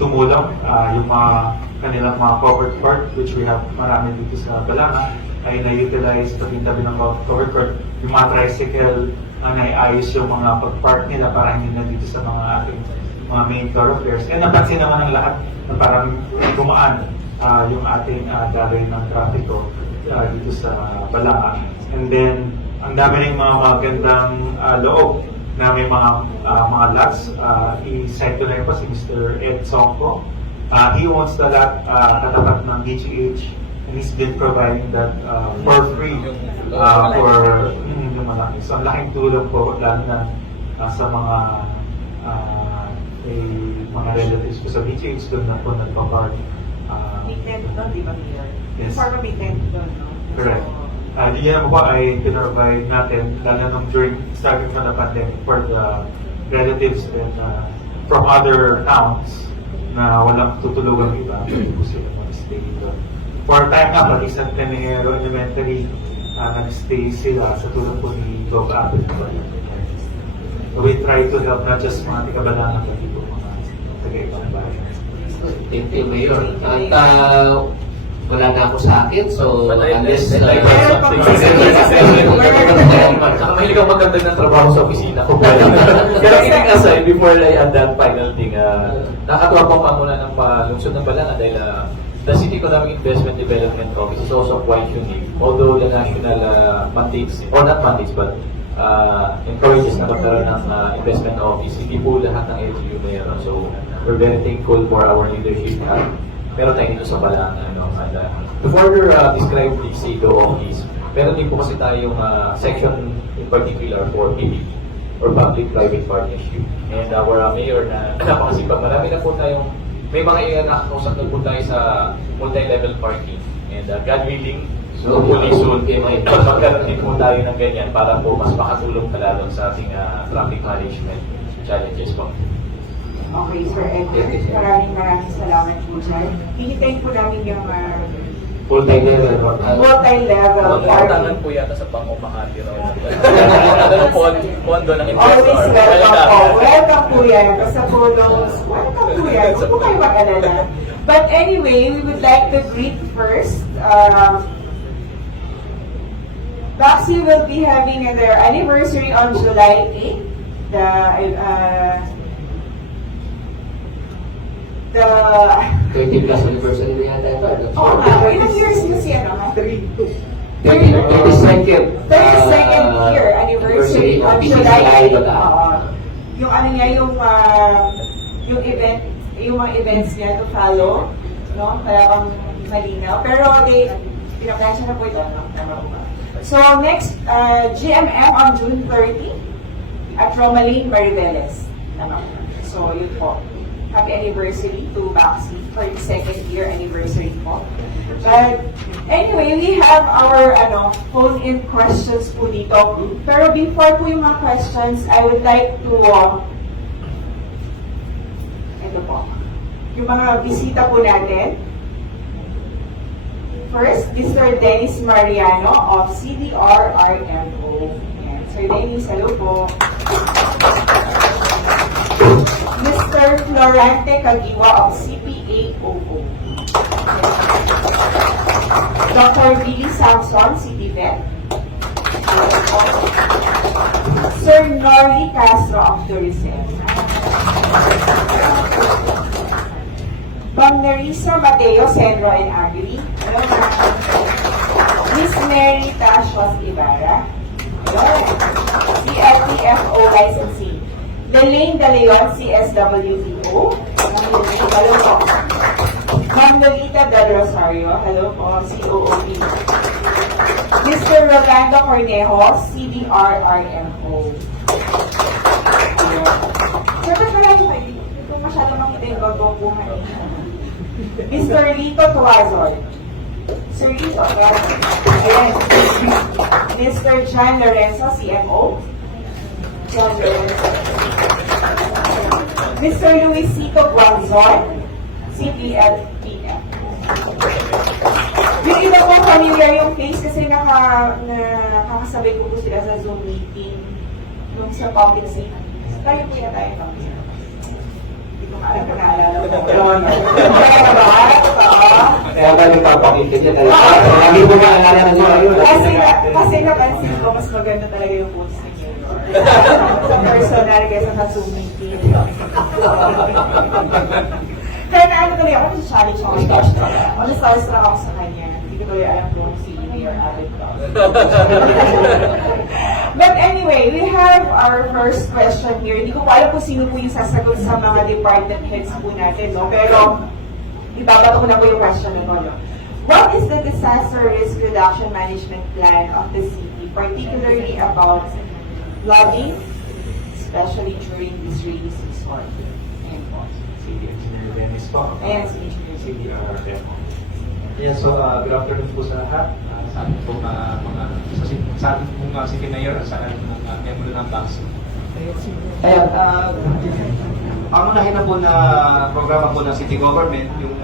tumulong, yung mga kanilang mga covered court, which we have marami dito sa Balanga, ay na-utilize tabi-tabi ng covered court. Yung mga tricycle, naiayos yung mga pag-park nila para hindi na dito sa mga ating mga main thoroughfares. And napansin naman ng lahat na parang gumaan yung ating daloy ng trapiko dito sa Balanga. And then, ang dami rin mga magandang loob na may mga lots. I-cite ko na rin po si Mr. Ed Songko. He owns the lot katapat ng DGH and he's been providing that for free for yung malaki. So, ang laking tulong po lalo na sa mga mga relatives ko sa DGH doon na po nagpa-park. May tent doon, di ba, Mayor? Yes. Parang may tent doon, no? Correct. Yan po ay pinrovide natin lalo nung during starting from the pandemic for the relatives and from other towns na walang tutulugan iba. Pwede po sila mag-stay dito. For time nga, pati sa Tenero Elementary, nag-stay sila sa tulong po ni Gov. Apple. So we try to help not just mga tiga-Balanga, pati po mga taga-ibang bayan. Thank you, Mayor. At wala na ako sa akin, so unless... Saka mahilig ako magdagdag ng trabaho sa opisina ko. Pero kidding aside, before I add that final thing, nakatuwa po pa muna ng lungsod ng Balanga dahil the City Economic Investment Development Office is also quite unique. Although the national mandates, or not mandates, but encourages na magkaroon ng investment office, hindi po lahat ng LGU mayroon. So, we're very thankful for our leadership. Meron tayo dito sa Balanga. To further describe the CEDO office, meron din po kasi tayong section in particular for PPP, or Public-Private Partnership. And our mayor na napakasipag, marami na po tayong, may mga nakakausap na po tayo sa multi-level parking. And God willing, so hopefully soon, magkaroon din po tayo ng ganyan para po mas makatulong lalo sa ating traffic management challenges po. Okay, Sir Edmer. Maraming salamat po dyan. Hihintayin po namin yung Multi-level. multi-level Tangan parking. po yata sa pang-umahati raw. Ano po, pondo ng Always investor. welcome po. Welcome po yan. Basta po welcome po yan. Huwag po kayo mag-alala. But anyway, we would like to greet first. Baxi will be having their anniversary on July 8th. The 20 plus anniversary na yata ito. oh nga, ilang years na siya, no? 32nd 32nd year anniversary on July 8th. Yung ano niya, yung event, yung mga events niya to follow, no? Kaya malinaw. Pero pinaplansya na po ito, no? Tama po ba? So next, GMM on June 30 at Romaline Mariveles. Tama po. So yun po. Happy anniversary to Baxi for the 2nd year anniversary po. But anyway, we have our phone-in questions po dito. Pero before po yung mga questions, I would like to ito po. Yung mga bisita po natin. First, Mr. Dennis Mariano of CDR-RMO. Sir Dennis, hello po. Mr. Florante Cagiwa of CPA-OO. Dr. Billy Samson, City Vet. Sir Norly Castro of the Receno. Ma'am Nerissa Mateo, Senro and Agri. Hello, ma'am. Miss Mary Tashos Ibarra. Hello. CLTFO licensing. Delaine De Leon, CSWTO. Hello po. Ma'am Nolita Del Rosario. Hello po, COOP. Mr. Rolando Cornejo, CDRRMO. Siyempre pala yung hindi ko masyado makita yung bagong buhay. Mr. Lito Tuazon. Sir Lito, ayan. Mr. John Lorenzo, CMO. John Lorenzo. Mr. Luisito Guanzon, CPLPM. Yung iba po familiar yung face kasi nakakasabay ko po sila sa Zoom meeting nung sa public safety. Tayo po yan tayo. Hindi ko maalam kung naalala ko. Kaya ba? Kaya ba nagpapakita niya talaga? Lagi mo maalala na niya yun. Kasi napansin ko, mas maganda talaga yung post niyo. Sa personal kaysa sa Zoom meeting. Kaya naano tuloy ako, challenge ako. Starstruck ako sa kanya. Hindi ko tuloy alam kung si Mayor Alec to. But anyway, we have our first question here. Hindi ko pa alam kung sino po yung sasagot sa mga department heads po natin, no? Pero, ibabato ko na po yung question na no? What is the disaster risk reduction management plan of the city, particularly about flooding, especially during this rainy season? Ayan po. City Engineer Dennis po. Ayan, si Engineer. CDRRMO. Yes, so good afternoon po sa lahat. Sa ating pong sa ating pong City Mayor at sa ating pong member ng BACSI. Ayan, ang unahin na po na programa po ng City Government, yung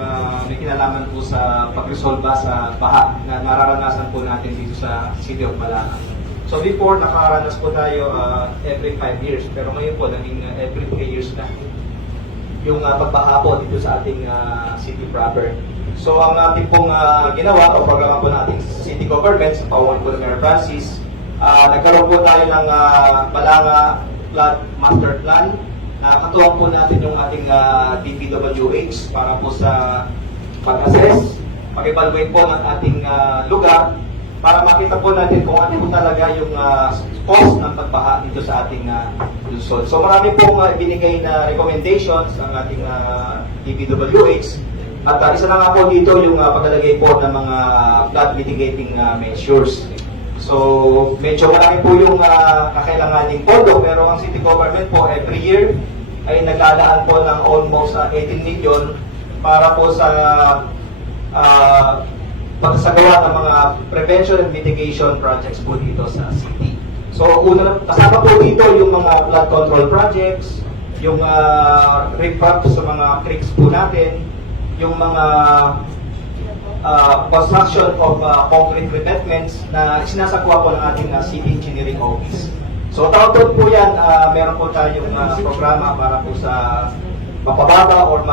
may kinalaman po sa pag-resolve sa baha na nararanasan po natin dito sa City of Balanga. So before, nakaranas po tayo every 5 years, pero ngayon po naging every 3 years na yung pagbaha po dito sa ating city proper. So ang ating pong ginawa o programa po ng ating city government sa pauwan po ng Mayor Francis, nagkaroon po tayo ng Balanga Flood Master Plan. Katuwang po natin yung ating DPWH para po sa pag-assess, pag-evaluate po ng ating lugar para makita po natin kung ano po talaga yung cause ng pagbaha dito sa ating Luzon. So marami pong binigay na recommendations ang ating DPWH. At isa na nga po dito yung paglalagay po ng mga flood mitigating measures. So medyo marami po yung kakailanganing pondo, pero ang city government po every year ay naglalaan po ng almost 18 million para po sa pagsagawa ng mga prevention and mitigation projects po dito sa city. So kasama po dito yung mga flood control projects, yung refrap sa mga creeks po natin, yung mga construction of concrete revetments na sinasagawa po ng ating city engineering office. So taon-taon po yan, meron po tayong programa para po sa mapababa or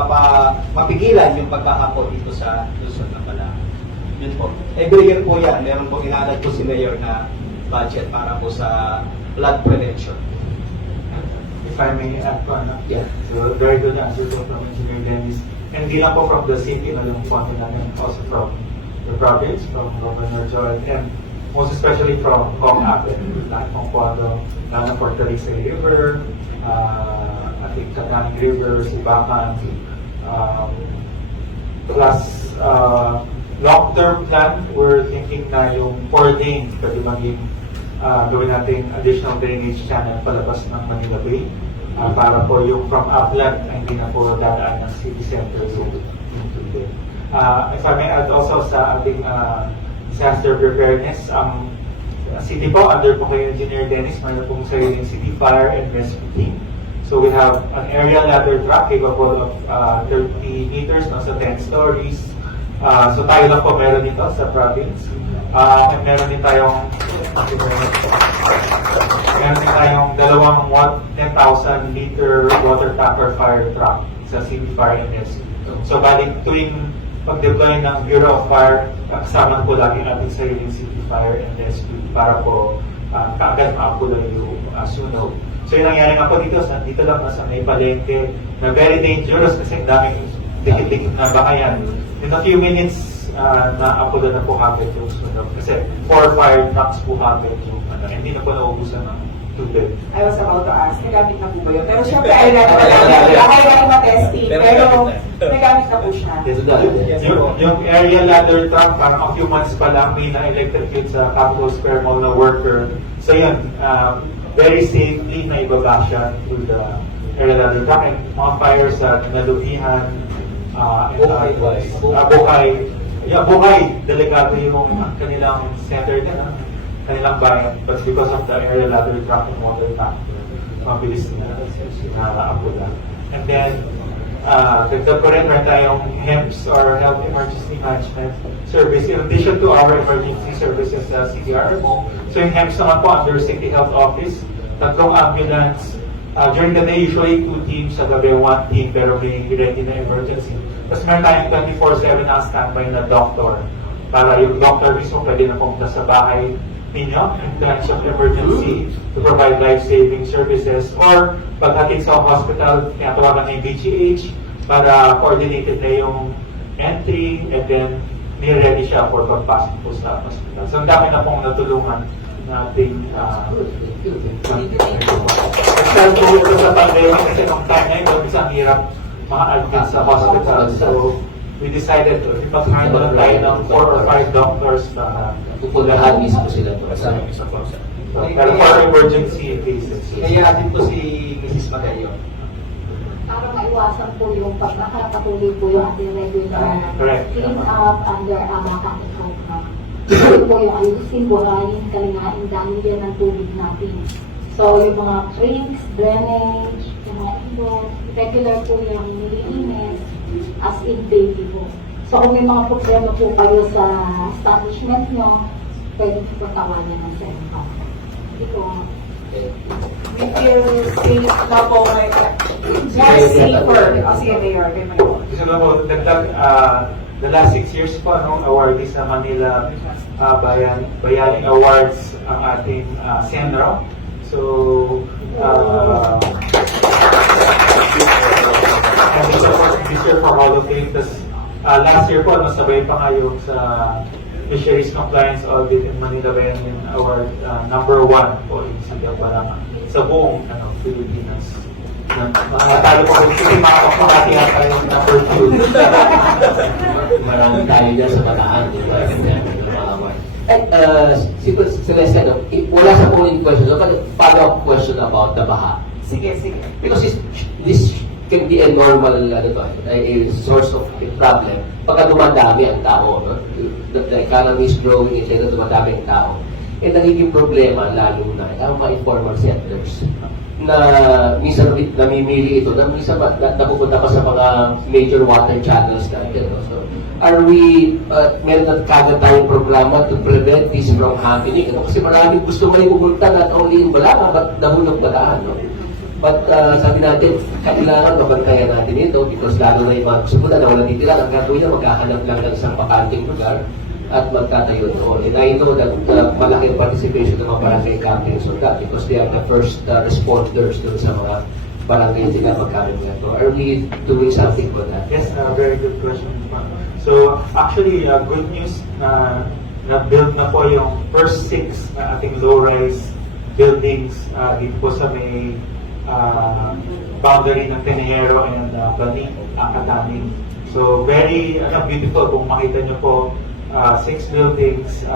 mapigilan yung pagbaha po dito sa Luzon ng Balanga. Yun po. Every year po yan, meron po inalad po si Mayor na budget para po sa flood prevention. If I may add po, ano? Yeah. So, very good answer po from Engineer Dennis. And di lang po from the city, yung po namin, also from the province, from Governor Jowee N, and most especially from Apple, lahat pong pondo, lalo for Teresa River, I think Kapihan River, Bataan, plus long-term plan, we're thinking na yung 4 lanes, pwede maging gawin natin additional drainage channel palabas ng Manila Bay. Para po yung from upland ay hindi na po dadaan ng city center zone included. If I may add also sa ating disaster preparedness, ang city po, under po kayo Engineer Dennis, mayroon pong sariling city fire and rescue team. So we have an aerial ladder truck capable of 30 meters, nasa 10 stories. So tayo lang po meron dito sa province. And meron din tayong dalawang 10,000 liter water tanker fire truck sa city fire and rescue. So balik tuwing pag-deploy ng Bureau of Fire, kasama po lagi ating sariling City Fire and Rescue para po kaagad maapuloy yung sunog. So yung nangyari nga po dito lang sa may palengke na very dangerous kasi daming dikit-dikit na bakayan. In a few minutes, naapulo na po agad yung sunog kasi 4 fire trucks po agad yung hindi na po naubusan ng tubig. I was about to ask, nagamit na po ba yun? Pero syempre, ayaw natin ma-testing, pero nagamit na po siya. Yung area ladder truck, parang a few months pa lang may na-electrocute sa Capital Square Mall na worker. So yun, very safely na ibaba siya through the area ladder truck. And mga fires sa Nalubihan, Bukay, delikado yung kanilang center na kanilang bayan, but because of the area ladder truck and water factor, mabilis na apulan. And then, dagdag ko rin tayong HEMS or Health Emergency Management Service in addition to our emergency services sa CDRMO. So yung HEMS naman po under City Health Office, 3 ambulance. During the day, usually 2 teams, sa gabi 1 team, pero may ready na emergency. Tapos meron tayong 24/7 na standby na doctor para yung doctor mismo pwede na pumunta sa bahay ninyo in terms of emergency to provide life-saving services or paghatid sa hospital, tinatawagan na yung BGH para coordinated na yung entry and then ready siya for pagpasok po sa hospital. So ang dami na pong natulungan nating nag-start po ito sa pandemic kasi nung time na yun, isang hirap ma-admit sa hospital. So we decided to ipag-handle tayo ng 4 or 5 doctors na Pupuntahan mismo sila to. pero for emergency cases. Kaya natin po si Mrs. Magayo. Para maiwasan po yung pagkakatuloy po yung ating regular Correct. clean up under capital program. Ito po yung ayusin, buhayin, kalingain, dahil yan ang tubig natin. So yung mga creeks, drainage, yung mga ibon, regular po yung nililinis as in daily po. So kung may mga problema po kayo sa establishment nyo, pwede po tawagan ng SEMPA. Ito. We feel safe na po, like, more safer. O sige, Mayor, kay Mayor. Gusto ko po, dagdag, the last 6 years po, awardees sa Manila Bayan Awards ang ating Senro. So, this year for Hall of Fame. Last year po, nasabay pa kayo sa Fisheries Compliance Audit in Manila Bayan Award number 1 po in City of Balanga sa buong Pilipinas. Talo po kasi makakapagkatihan tayo number 2. Marami tayo dyan sa Bataan. Si Celeste, wala sa polling question, follow-up question about the baha. Sige. Because this can be a normal a source of problem. Pagka dumadami ang tao, the economy is growing, etc., dumadami ang tao. Eh, nagiging problema, lalo na ang mga informal settlers na minsan namimili ito, na minsan napupunta pa sa mga major water channels natin. So, are we, meron na kagad tayong programa to prevent this from happening? Kasi maraming gusto may umulta not only in Balanga, but nahulog Bataan. But sabi natin, kailangan mabantayan natin ito because lalo na yung mga gusto na wala titira, ang gagawin na maghahanap lang ng isang pakanting lugar at magtatayo doon. And I know that malaki ang participation ng mga barangay captains on that because they are the first responders doon sa mga barangay sila magkaroon nito. Are we doing something for that? Yes, very good question. So, actually, good news na na-build na po yung first 6 na ating low-rise buildings dito po sa may boundary ng Tenejero and Bani, Kataming. So, very beautiful kung makita nyo po 6 buildings,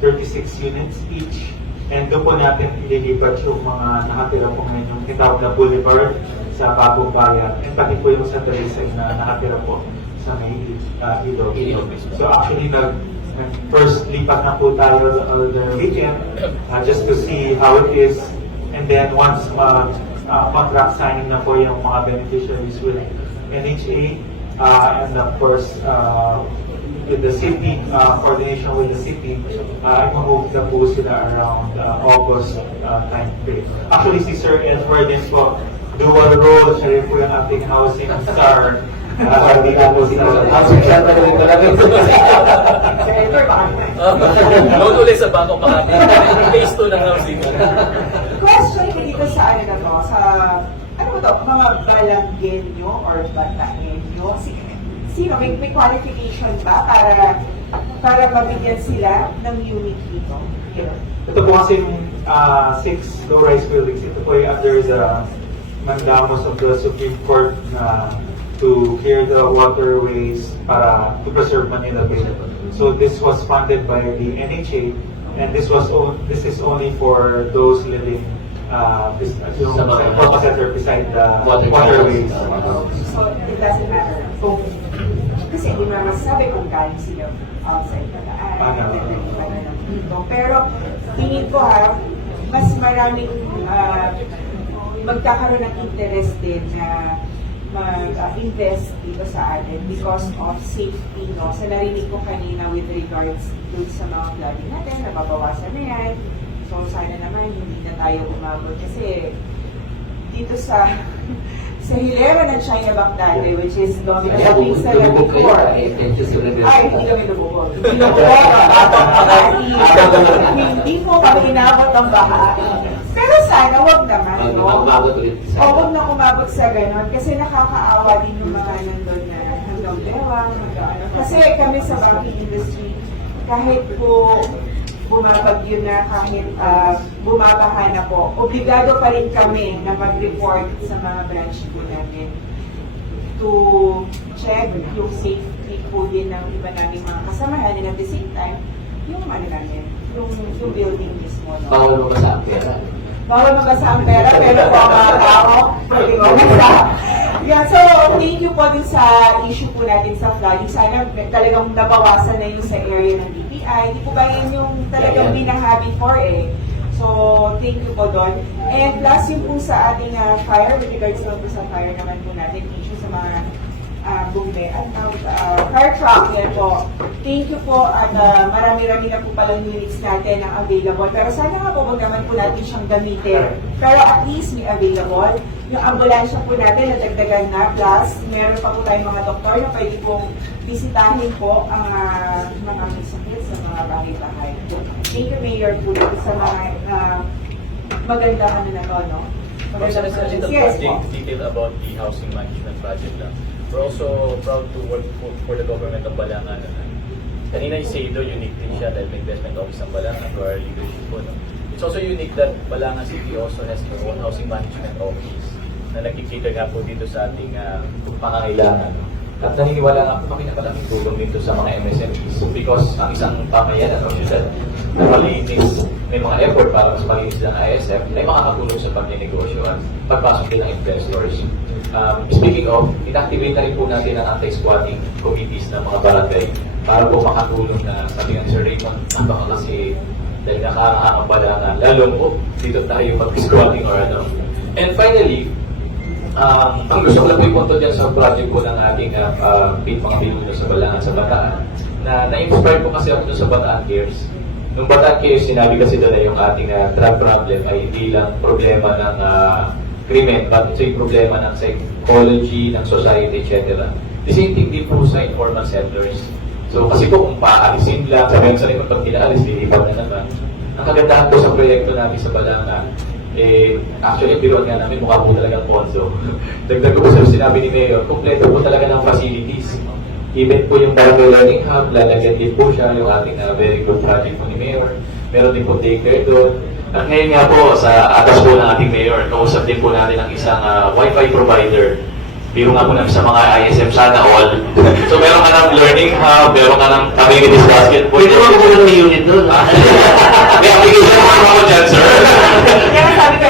36 units each. And doon po natin ililipat yung mga nakatira po ngayon, yung tinawag na Boulevard sa Bagong Bayan. And pati po yung sa Dalisay na nakatira po sa may Iloilo. So actually, first lipat na po tayo the weekend just to see how it is. And then once contract signing na po yung mga beneficiaries with NHA, and of course, with the city, coordination with the city, i-move na po sila around August time frame. Actually, si Sir Edmer din po, dual role, siya rin po yung ating housing star Hindi na po sila. Asensya pa rin talaga. Sa Edmer, baka naman. Noon ulit sa Bangkok Makati. Phase 2 ng housing. Question ko dito sa ano na to, sa ano ba to, mga balanggenyo or bataenyo? Sino? May qualification ba para mabigyan sila ng unit dito? Yeah. Ito po kasi yung 6 low-rise buildings. Ito po yung under the mandamos of the Supreme Court na to clear the waterways para to preserve Manila Bay. So this was funded by the NHA, and this is only for those living yung center beside the waterways. So it doesn't matter. Kasi hindi mo masasabi kung galing sila outside Bataan, dito. Pero tingin ko mas maraming magkakaroon ng interest din na mag-invest dito sa atin because of safety, no? Sa narinig ko kanina with regards to sa mga flooding natin, nababawasan na yan. So sana naman hindi na tayo umabot kasi dito sa hilera ng China Bank dati, which is Domino Shopping sa Labicor. Ay, hindi kami lumubog. Hindi po kami inabot ng baha. Pero sana, wag naman. Wag na umabot sa ganon. Kasi nakakaawa din yung mga nandun na hanggang bewang, kasi kami sa banking industry, kahit po bumabagyo na, kahit bumabaha na po, obligado pa rin kami na mag-report sa mga branch po namin to check yung safety po din ng iba naming mga kasamahan, and at the same time, yung ano namin, yung building mismo. No? Bawal mabasa ang pera. Bawal mabasa ang pera, pero po ang mga tao, pwede mabasa. Yeah, so thank you po din sa issue po natin sa flooding. Sana talagang nabawasan na yung sa area ng DPI. Hindi po ba yun yung talagang binaha before eh. So, thank you po doon. And plus yung po sa ating fire, with regards naman po sa fire naman po natin, issue sa mga bumbe at fire truck yan po. Thank you po at marami-rami na po palang units natin ang available. Pero sana nga po wag naman po natin siyang gamitin. Pero at least may available. Yung ambulansya po natin nadagdagan na. Plus, meron pa po tayong mga doktor na pwede pong bisitahin po ang mga may sakit sa mga bahay-bahay. Thank you, Mayor, po sa mga magandang ano na to, no? Magandang project. Yes, po. Detail about the housing management project lang. We're also proud to work for the government of Balanga. Kanina yung say doon, unique din siya dahil may investment office ng Balanga to our leadership po. No? It's also unique that Balanga City also has their own housing management office na nagkikater nga po dito sa ating pangangailangan. At naniniwala nga po kami na malaking tulong dito sa mga MSMEs because ang isang pamayanan o syudad na malinis, may mga effort para mas malinis ng ISF ay makakatulong sa pag-negosyo at pagpasok din ng investors. Speaking of, inactivate na rin po natin ang anti-squatting committees ng mga barangay para po makatulong na sabi nga ni Sir Raymond, baka kasi dahil nakakakabala na lalo po dito tayo mag-squatting or ano. And finally, ang gusto ko lang po ipunto dyan sa project po ng ating mga pinuno sa Balanga sa Bataan na na-inspire po kasi ako doon sa Bataan Cares. Nung Bataan Cares, sinabi kasi doon na yung ating drug problem ay hindi lang problema ng krimen, but ito yung problema ng psychology, ng society, etc. The same thing din po sa informal settlers. So kasi po kung paalisin lang, sabihin sa rin pag pinaalis, lilipat na naman. Ang kagandahan po sa proyekto natin sa Balanga, actually, biruan nga namin, mukha po talagang pondo. Dagdag ko po sa sinabi ni Mayor, kompleto po talaga ng facilities. Even po yung Barangay Learning Hub, lalagyan din po siya, yung ating very good project po ni Mayor. Meron din po daycare doon. At ngayon nga po, sa atas po ng ating Mayor, kausap din po natin ang isang Wi-Fi provider. Biro nga po namin sa mga ISM, sana all. So meron ka ng learning hub, meron ka ng communities basketball. Pwede mo ko ng unit doon. May application mo ako dyan, sir. Kaya sabi ko,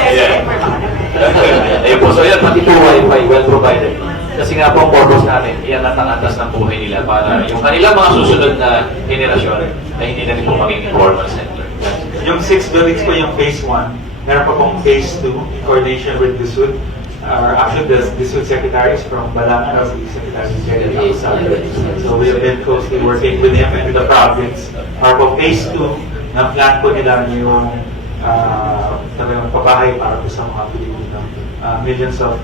Ayun po, so yan, pati po Wi-Fi, well provided. Kasi nga po ang purpose natin, iangat ang atas ng buhay nila para yung kanilang mga susunod na generasyon ay hindi na rin po maging informal center. Yung 6 buildings po yung phase 1. Meron pa pong phase 2 in coordination with DSUD. Actually, the DSUD secretaries from Balanga City, Secretary General. So we have been closely working with him and the province. Para po phase 2, na plan po nila yung talagang pabahay para po sa mga Pilipino. Millions of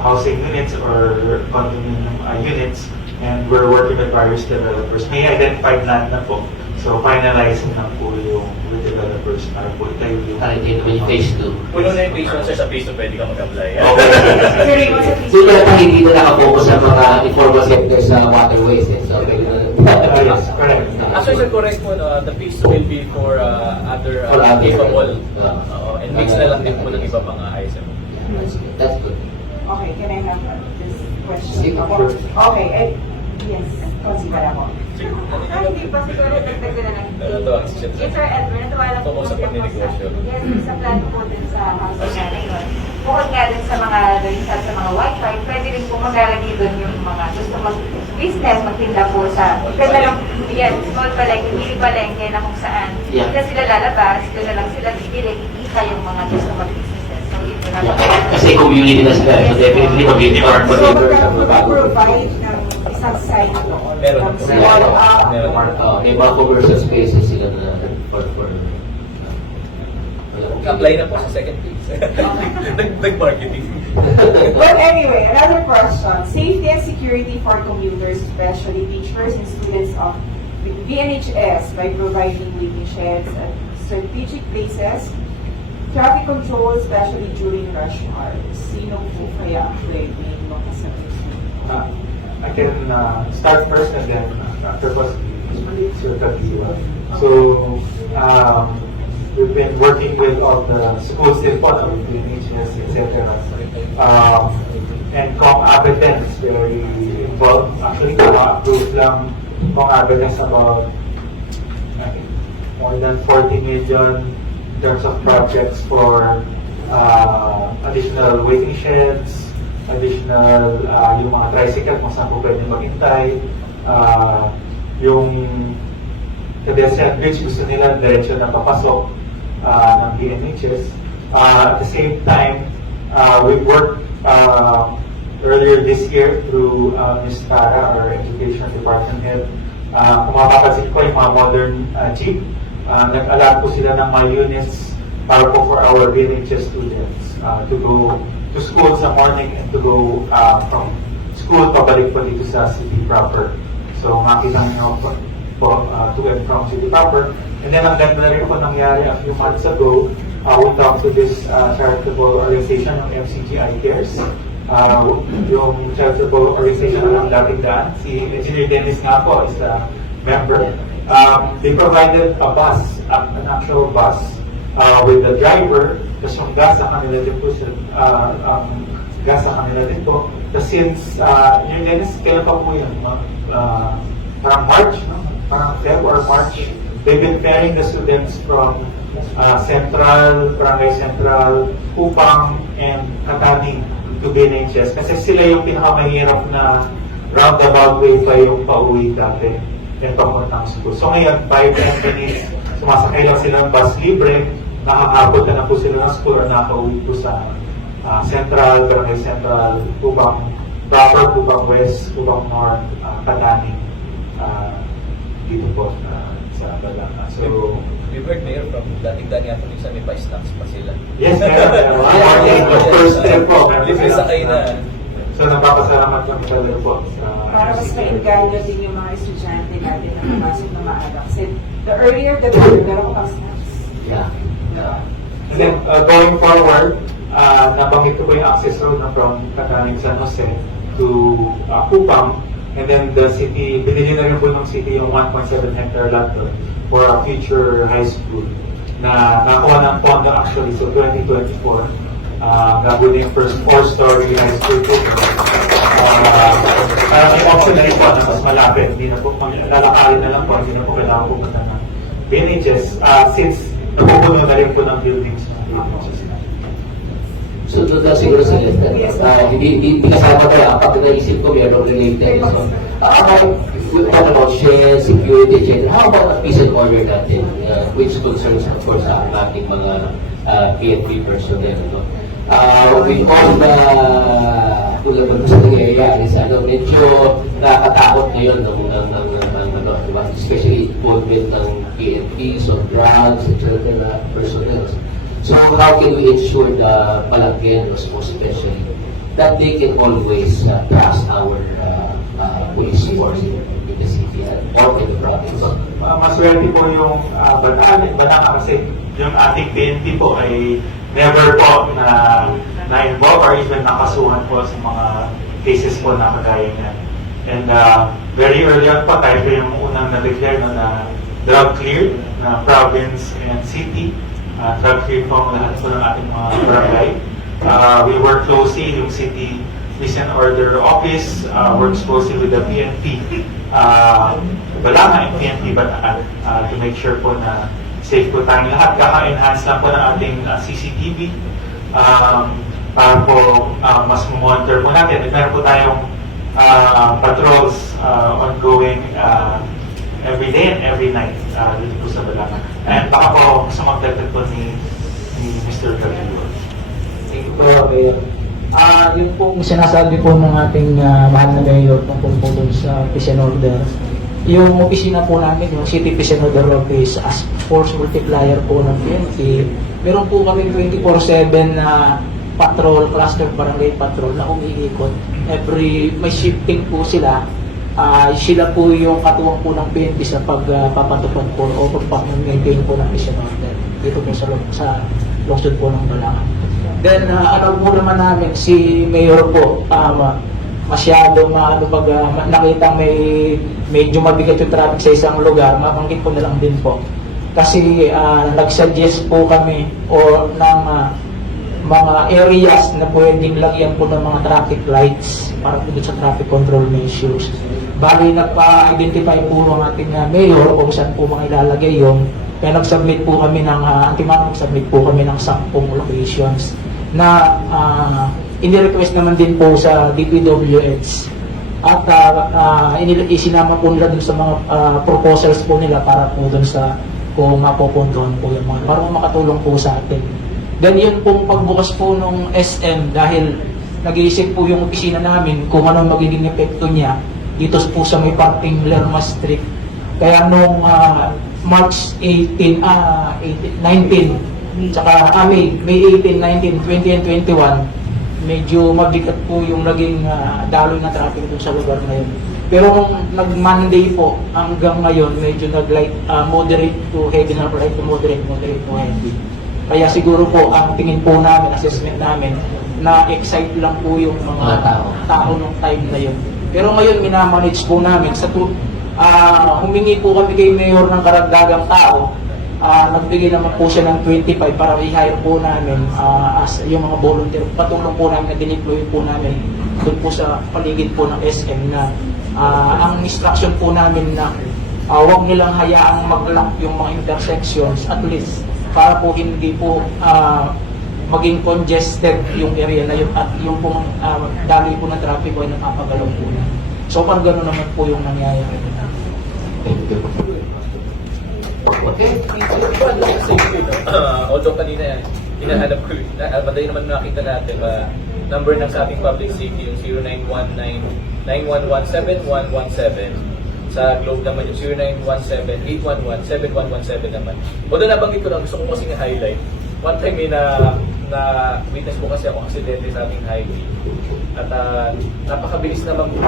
housing units or condominium units, and we're working with various developers. May identified land na po. So, finalizing na po yung with developers para po itayo yung... Tayo naman yung phase 2. Puno na yung phase 1, sir. Sa phase 2 pwede ka mag-apply. Doon na hindi na nakapokus sa mga informal sector sa waterways. So, pwede na... Yes, correct. Actually, sir, correct po. The phase 2 will be for other capable. And mix na lang din po ng iba pang ISM. That's good. Okay, can I have this Sige, question? sure. Okay, yes, consider ako. Hindi pa siguro dagdag ko na lang. Natuwa si Chef. Yes, Sir Edmer, natuwa lang Tungkol sa pagninegosyo. Yes, sa plano po din sa housing na ngayon. Bukod nga din sa mga sa mga Wi-Fi, pwede rin po maglalagay doon yung mga gusto mag-business, magtinda po sa ganda ng small palengke, mini palengke na kung saan. Yeah. Sila sila lalabas, doon na lang sila bibili, kikita yung mga gusto mag-businesses. So, yun po na Kasi community na sila. So, definitely community or So, neighbors ang bago. provide ng isang site doon. Meron. From small up. May mga commercial spaces sila na for Apply na po sa second phase. Nag-marketing. But anyway, another question. Safety and security for commuters, especially teachers and students of BNHS by providing waiting sheds at strategic places, traffic control, especially during rush hours. Sino po kaya ang pwede makasabi? I can start first and then after first, Sir Kapihan. So, we've been working with all the schools din po, with PNHS, etc. And Kong Abetan is very involved. Actually, approved lang Kong Abetan about I think, more than 40 million in terms of projects for additional waiting sheds, additional yung mga tricycle kung saan po pwede maghintay, yung Garcia Bridge gusto nila diretso na papasok ng BNHS. At the same time, we worked earlier this year through Ms. Tara, our Education Department Head. Kung mapapansin ko yung mga modern jeep, nag-allow po sila ng mga units para po for our BNHS students to go to school sa morning and to go from school pabalik po dito sa city proper. So makita nyo po to and from city proper. And then ang ganda na rin po nangyari a few months ago, we talked to this charitable organization ng FCGI Cares. Yung charitable organization ng Dating Daan, si Engineer Dennis nga po is a member. They provided a bus, an actual bus, with the driver, tapos yung gas sa kanila din po, gas sa kanila din po. Tapos since, yung Dennis, kailan pa po yun? Parang March, no? Parang February or March, they've been ferrying the students from Central, Barangay Central, Upang, and Kataning to BNHS. Kasi sila yung pinakamahirap na roundabout way pa yung pauwi dati yung papuntang school. So ngayon, 5-10 minutes, sumasakay lang sila ng bus libre, nakakabot na po sila ng school or nakauwi po sa Central, Barangay Central, Upang Proper, Upang West, Upang North, Kataning, dito po sa Balanga. So, We heard mayor from dating daan nga po minsan may pa-stocks pa sila. yes, meron. First step po. Libre sakay na. So, napapasalamat lang talaga po. Para mas maingganyo din yung mga estudyante natin na pumasok na maaga. Kasi the earlier the better, meron ko pang snacks. Yeah. And then, going forward, nabanggit ko po yung access road from Kataning San Jose to Kupang. And then the city, binili na rin po ng city yung 1.7 hectare lot doon for a future high school na nakuha ng pondo actually. So 2024, gagawin yung first 4-story high school po. Parang may option na rin po na mas malapit. Hindi na po, lalakarin na lang po, hindi na po kailangan pumunta ng BNHS since napupuno na rin po ng buildings ng BNHS. So, doon na siguro sa list. Hindi kasama tayo. Kapag naisip ko, meron related. So, we talk about share, security, etc. How about peace and order natin? Which concerns, of course, ang ating mga PNP personnel. No? With all the tulad ng gusto nangyayari sa medyo nakakatakot ngayon diba? Especially involvement ng PNP, so drugs, etc. personnel. So how can we ensure the Balanggenos, most especially, that they can always trust our police force in the city or in the province. Maswerte po yung Balanga kasi yung ating PNP po ay never po na-involve or even nakasuhan po sa mga cases po na kagaya niyan. And very early on po, tayo po yung unang na-declare na drug clear na province and city. Drug clear po ang lahat po ng ating mga barangay. We work closely, yung city Peace and Order Office works closely with the PNP Balanga and PNP Bataan to make sure po na safe po tayong lahat. Kaka-enhance lang po ng ating CCTV para po mas monitor po natin. Meron po tayong patrols ongoing every day and every night dito po sa Balanga. And baka po gusto magdagdag po ni Mr. Kapihan. Thank you po, Mayor. Yung pong sinasabi po ng ating mahal na Mayor tungkol po dun sa Peace and Order, yung opisina po namin, yung City Peace and Order Office as force multiplier po ng PNP, meron po kami 24/7 na patrol, cluster barangay patrol na umiikot. May shifting po sila. Sila po yung katuwang po ng PNP sa pagpapatupad po o pagpapamaintain po ng Peace and Order dito po sa lungsod po ng Balanga. Then, alam po naman namin, si Mayor po, masyado pag nakita medyo mabigat yung traffic sa isang lugar, mabanggit ko na lang din po. Kasi nag-suggest po kami ng mga areas na pwedeng lagyan po ng mga traffic lights para po sa traffic control measures. Bali, nagpa-identify po ng ating Mayor kung saan po mga ilalagay yun. Kaya nag-submit po kami ng, nag-submit po kami ng 10 locations na ini-request naman din po sa DPWH at isinama po nila dun sa mga proposals po nila para po dun sa kung mapupuntuhan po yung mga para makatulong po sa atin. Then yun pong pagbukas po ng SM dahil nag-iisip po yung opisina namin kung ano magiging epekto niya dito po sa may parting Lerma Street. Kaya nung March 19, tsaka May 18, 19, 20, and 21, medyo mabigat po yung naging daloy na traffic dun sa lugar na yun. Pero kung nag-Monday po, hanggang ngayon, medyo nag-light, moderate to heavy na light to moderate to heavy. Kaya siguro po, ang tingin po namin, assessment namin, na excite lang po yung mga tao nung time na yun. Pero ngayon, minamanage po namin. Humingi po kami kay Mayor ng karagdagang tao. Nagbigay naman po siya ng 25 para i-hire po namin as yung mga volunteer. Patulong po namin na dineploy po namin doon po sa paligid po ng SM na ang instruction po namin na huwag nilang hayaang mag-lock yung mga intersections at least para po hindi po maging congested yung area na yun at yung pong daloy po ng traffic ay napapagalaw po na. So pag gano'n naman po yung nangyayari. Okay. Although kanina hinahanap ko, madali naman nakita natin number ng sa ating public safety yung 0919-911-7117. Sa Globe naman yung 0917-811-7117 naman. Although nabanggit ko lang, gusto ko kasing highlight. One time na witness ko kasi ako aksidente sa ating highway. At napakabilis naman po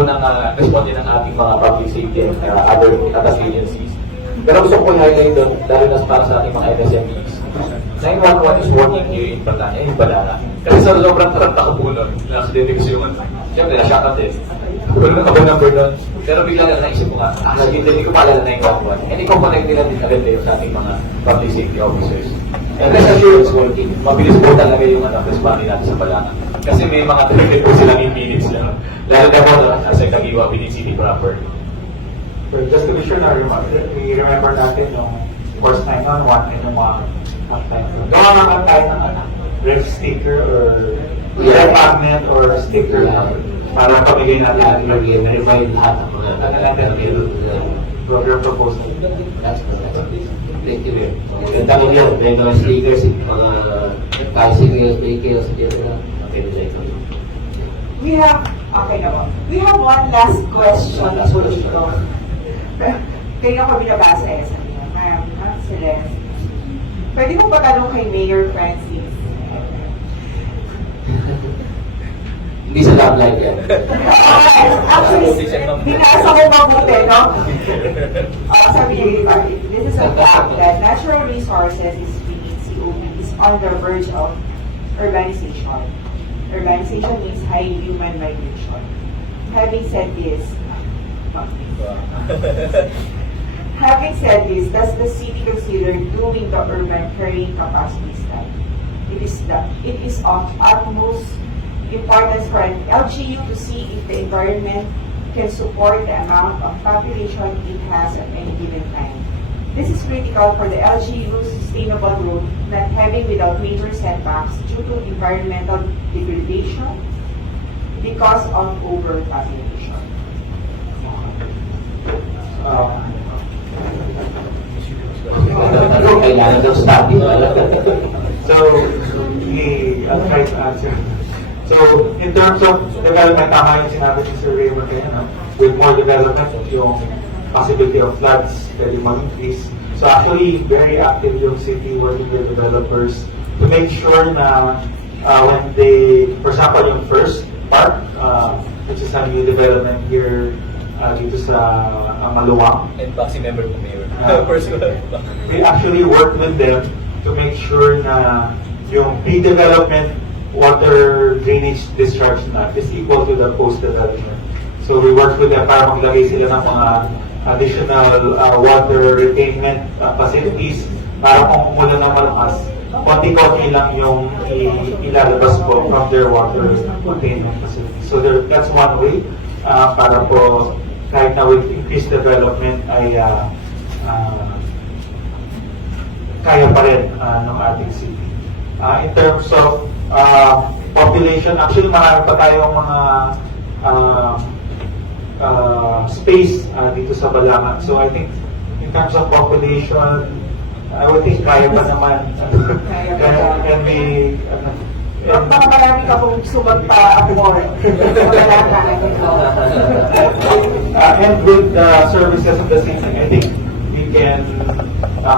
ng responde ng ating mga public safety and other agencies. Pero gusto ko i-highlight doon, lalo na para sa ating mga MSMEs. 911 is working here in Bataan, in Balanga. Kasi sa sobrang taranta ko po nun, na-aksidente kasi yung siyempre, na-shock at wala na ka number doon. Pero bigla na naisip ko nga, hindi ko pala na 911. And i-connect nila din agad sa ating mga public safety officers. And rest assured, it's working. Mabilis po talaga yung response natin sa Balanga. Kasi may mga traffic po silang in minutes lang. Lalo na po as a Kagiwa within city proper. So just to be sure na remember natin yung course 911 and yung mga time. Gawa naman tayo ng red sticker or red magnet or sticker para pamigay natin ang remind lahat ng mga program proposal. Thank you, Mayor. Ganda ko yun. May mga stickers, mga bicycles, vehicles, etc. We have one last question. Kaya ako binabasa sa inyo, Ma'am Celeste. Pwede mo ba tanong kay Mayor Francis? Hindi sa love life yan. Actually, binasa ko mabuti, no? Sabi niya, this is a fact that natural resources is being COP is on the verge of urbanization. Urbanization means high human migration. Having said this, does the city consider doing the urban carrying capacity study? It is of utmost importance for an LGU to see if the environment can support the amount of population it has at any given time. This is critical for the LGU's sustainable growth, not having without major setbacks due to environmental degradation because of overpopulation. Kailangan daw study. So, I'll try to answer. So, in terms of development, tama yung sinabi ni Sir Raymond kayo, no? With more development, yung possibility of floods pwede mag-increase. So actually, very active yung city working with developers to make sure na when they, for example, yung first park, which is a new development here dito sa Maluwang. And Baxi member ko, Mayor. We actually work with them to make sure na yung pre-development water drainage discharge na is equal to the post-development. So we work with them para maglagay sila ng mga additional water retainment facilities para kung umulan ng malakas, konti-konti lang yung ilalabas po from their water containment facilities. So that's one way para po kahit na with increased development ay kaya pa rin ng ating city. In terms of population, actually marami pa tayong mga space dito sa Balanga. So I think in terms of population, I would think kaya pa naman. Can we... Baka marami ka pong sumagpa-afford. And with the services of the city, I think we can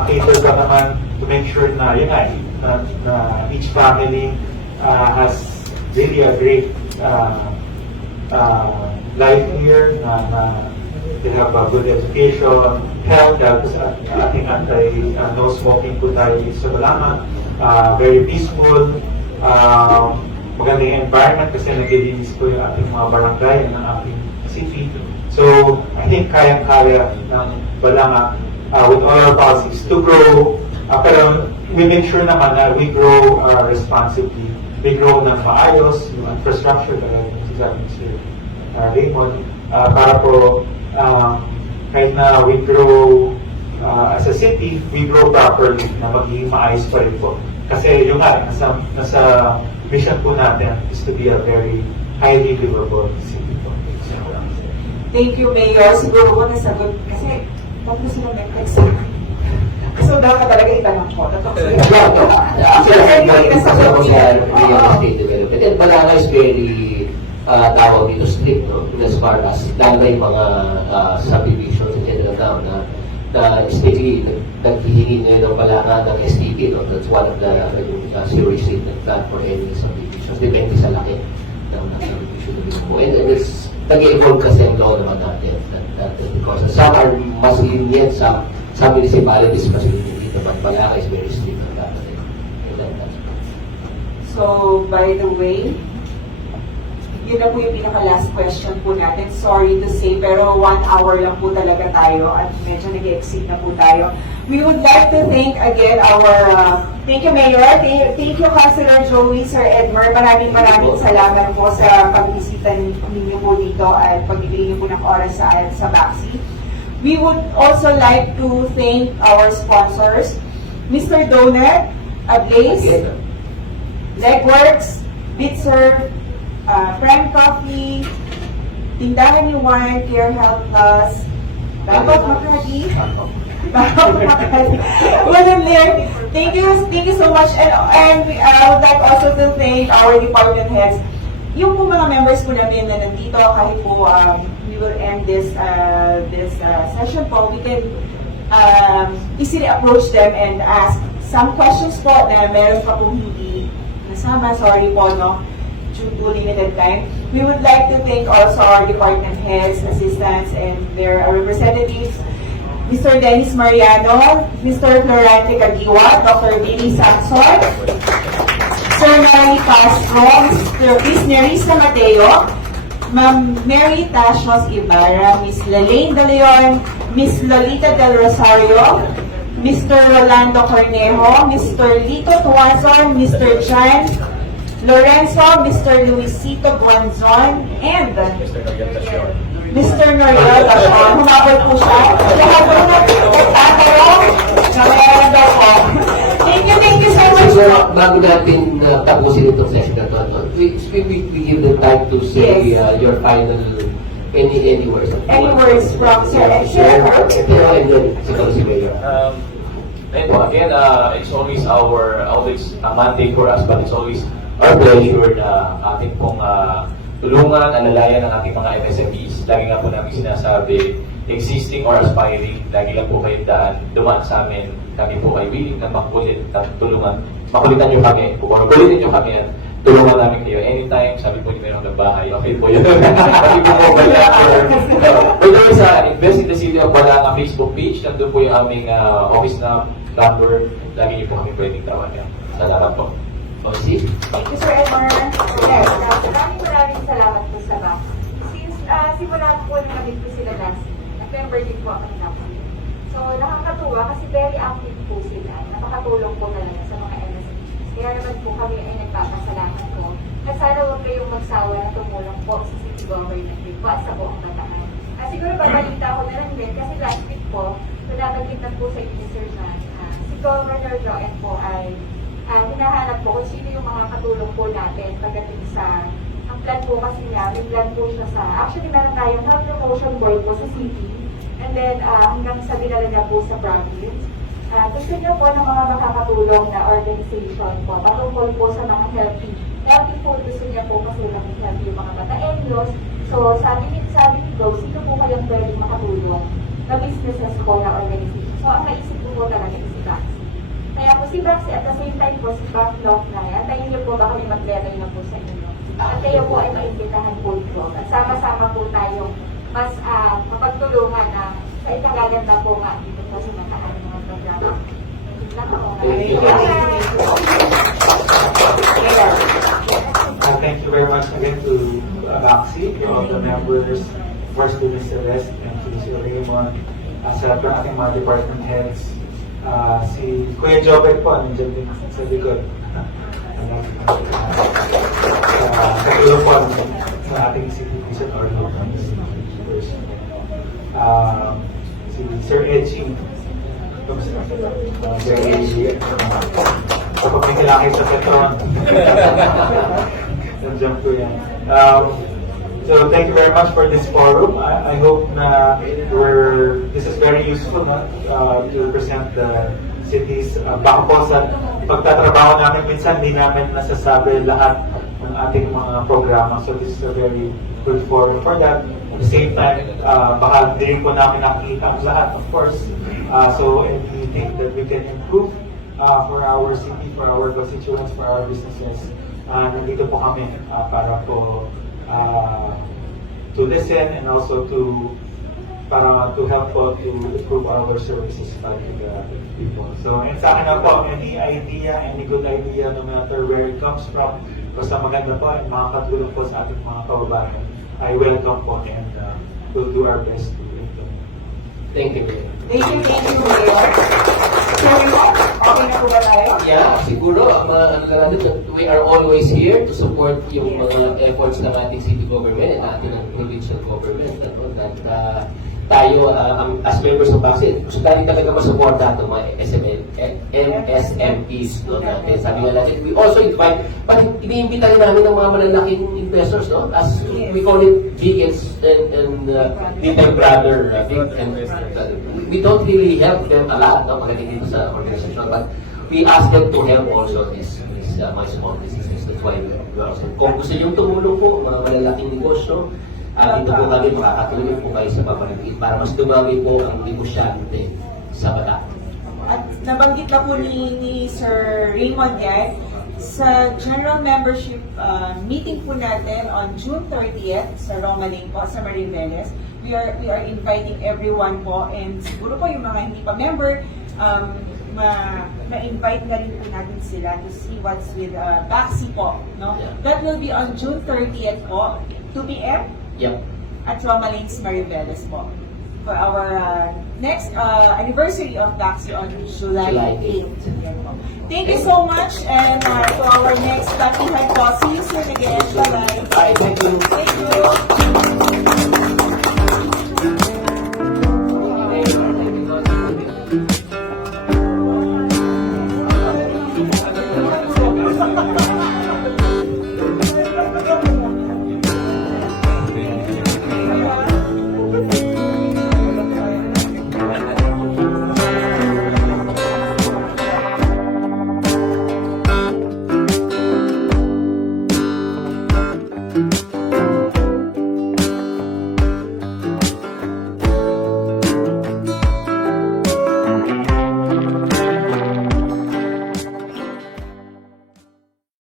cater pa naman to make sure na yun na each family has really a great life here, na they have a good education, health, ating no smoking po tayo sa Balanga, very peaceful, magandang environment kasi naglilinis po yung ating mga barangay ng ating city. So, I think kayang-kaya ng Balanga with all our policies to grow, pero we make sure naman na we grow responsibly. We grow ng maayos, yung infrastructure, kaya sabi ni Sir Raymond, para po kahit na we grow as a city, we grow properly, na magiging maayos pa rin po. Kasi yung nasa mission po natin is to be a very highly livable city po. Thank you, Mayor. Siguro ko nasagot kasi pag gusto mo mag-text. So, daw ka talaga itanong ko. Actually, nasasabi ko sa real estate development. And Balanga is very tawag dito strict, no? As far as lalo na yung mga subdivisions in general na strictly naghihingi ngayon ng Balanga ng STP, no? That's one of the series statement plan for any subdivisions. Depende sa laki ng subdivision na gusto mo. And it's nag-evolve kasi ang law naman natin. Because some are mas lenient, some municipalities kasi hindi naman Balanga is very strict on that. So, by the way, yun na po yung pinaka-last question po natin. Sorry to say, pero 1 hour lang po talaga tayo at medyo nag-exceed na po tayo. We would like to thank again thank you, Mayor. Thank you, Councilor Jowee, Sir Edmer. Maraming salamat po sa pagbisita ninyo po dito at pagbibigay niyo po ng oras sa Baxi. We would also like to thank our sponsors, Mr. Donut, Ablaze, Legworks, Bitserve, Prime Coffee, Tindahan ni Wine, Care Health Plus, Dapat Makati, thank you so much. And I would like also to thank our department heads. Yung po mga members po namin na nandito, kahit po we will end this session po, we can easily approach them and ask some questions po na meron pa po hindi nasama. Sorry po, no? due to limited time. We would like to thank also our department heads, assistants, and their representatives, Mr. Dennis Mariano, Mr. Florante Cagiwa, Dr. Billy Sanson, Sir Mary Castro, Mr. Miss Nerissa Mateo, Ma'am Mary Tashos Ibarra, Miss Lalaine De Leon, Miss Lolita Del Rosario, Mr. Rolando Cornejo, Mr. Lito Tuazon, Mr. John Lorenzo, Mr. Luisito Guanzon, and Mr. Noriel Tashon. Humabot po siya. Lahat po nagtatanong na meron daw po. Thank you so much Siguro, po. bago natin tapusin itong session na to, we give the time to say your final, any words. Any words from Sir Edmer? And then, siguro si Mayor. And again, it's always a mandate for us, but it's always our pleasure na ating pong tulungan, alalayan ng ating mga MSMEs. Lagi nga po namin sinasabi, existing or aspiring, lagi lang po kayo dumaan sa amin. Kami po ay willing na makulit at tulungan. Makulitan nyo kami, or kulitin nyo kami at tulungan namin kayo. Anytime, sabi po ni Mayroong ng bahay, okay po yun. Sabi po po, Balanga. Sa Invest in the City of Balanga Facebook page, nandun po yung aming office na number. Lagi nyo po kami pwedeng tawagan. Salamat po. Osi? Thank you, Sir Edmer. Yes, maraming salamat po sa BAC. Since simula po nung nabit po sila last year, November din po ako nag-apply. So, nakakatuwa kasi very active po sila. Nakakatulong po talaga sa mga MSMEs. Kaya naman po kami ay nagpapasalamat po. At sana huwag kayong magsawa na tumulong po sa city government din po at sa buong Bataan. Siguro babalita ko na lang din kasi last week po, nabanggit na po sa inyo, Sir John, si Governor Jowee N po ay hinahanap po kung sino yung mga katulong po natin pagdating sa, ang plan po kasi niya, may plan po siya sa, actually meron tayong health promotion board po sa city, and then hanggang sa dinala niya po sa province. Gusto niya po ng mga makakatulong na organization po, patungkol po sa mga healthy food, gusto niya po kasi maging healthy yung mga Bataenyos. So sabi ni Go, sino po kayang pwedeng makatulong na businesses po na organization? So ang naisip po talaga is si Baxi. Kaya po si Baxi at the same time po si Backlog na yan, tayo niyo po ba kami mag-level na po sa inyo? At kayo po ay maimbitahan po ito. At sama-sama po tayong mas mapagtulungan na sa ikagaganda po nga dito po sa Bataan mga programa. Thank you very much again to Baxi, all the members, first to Ms. Celeste and to Mr. Raymond, sa ating mga department heads, si Kuya Jobek po, nandiyan din sa likod. Katulong po sa ating citizen or locals. Si Sir Edging, Sir Edging, kapag may kilakay sa Petron. Nandiyan po yan. So thank you very much for this forum. I hope na this is very useful to present the cities. Baka po sa pagtatrabaho namin, minsan hindi namin nasasabi lahat ng ating mga programa. So this is a very good forum for that. At the same time, baka hindi po namin nakikita ang lahat, of course. So anything that we can improve for our city, for our constituents, for our businesses, nandito po kami para po to listen and also to help po to improve our services to the people. So, and sa akin na po, any idea, any good idea, no matter where it comes from, basta maganda po at makakatulong po sa ating mga kababayan, I welcome po and we'll do our best to implement. Thank you. Thank you, Mayor. Sir Raymond, okay na po ba tayo? Yeah, siguro, we are always here to support yung mga efforts ng ating city government at ating provincial government. Tayo, as members of Baxi, gusto tayo talaga masuporta itong mga MSMEs. Sabi nga natin, we also invite, but iniimbita rin namin ng mga malalaking investors, no? As we call it, big and little brother. We don't really help them a lot, no? Pagdating dito sa organization, but we ask them to help also these mga small businesses. That's why we also, kung gusto nyo tumulong po, mga malalaking negosyo, dito po kami makakatulong po kayo sa pamamagitan para mas dumami po ang negosyante sa Bataan. At nabanggit na po ni Sir Raymond yan, sa general membership meeting po natin on June 30th sa Romaling po, sa Mariveles. We are inviting everyone po, and siguro po yung mga hindi pa member, ma-invite na rin po natin sila to see what's with Baxi po. No? That will be on June 30th po, 2 p.m. Yep. at Romaling's Mariveles po. For our next anniversary of Baxi on July 8th. Yan po. Thank you so much, and to our next Kapihan po. See you soon again. Bye-bye. Bye, thank you.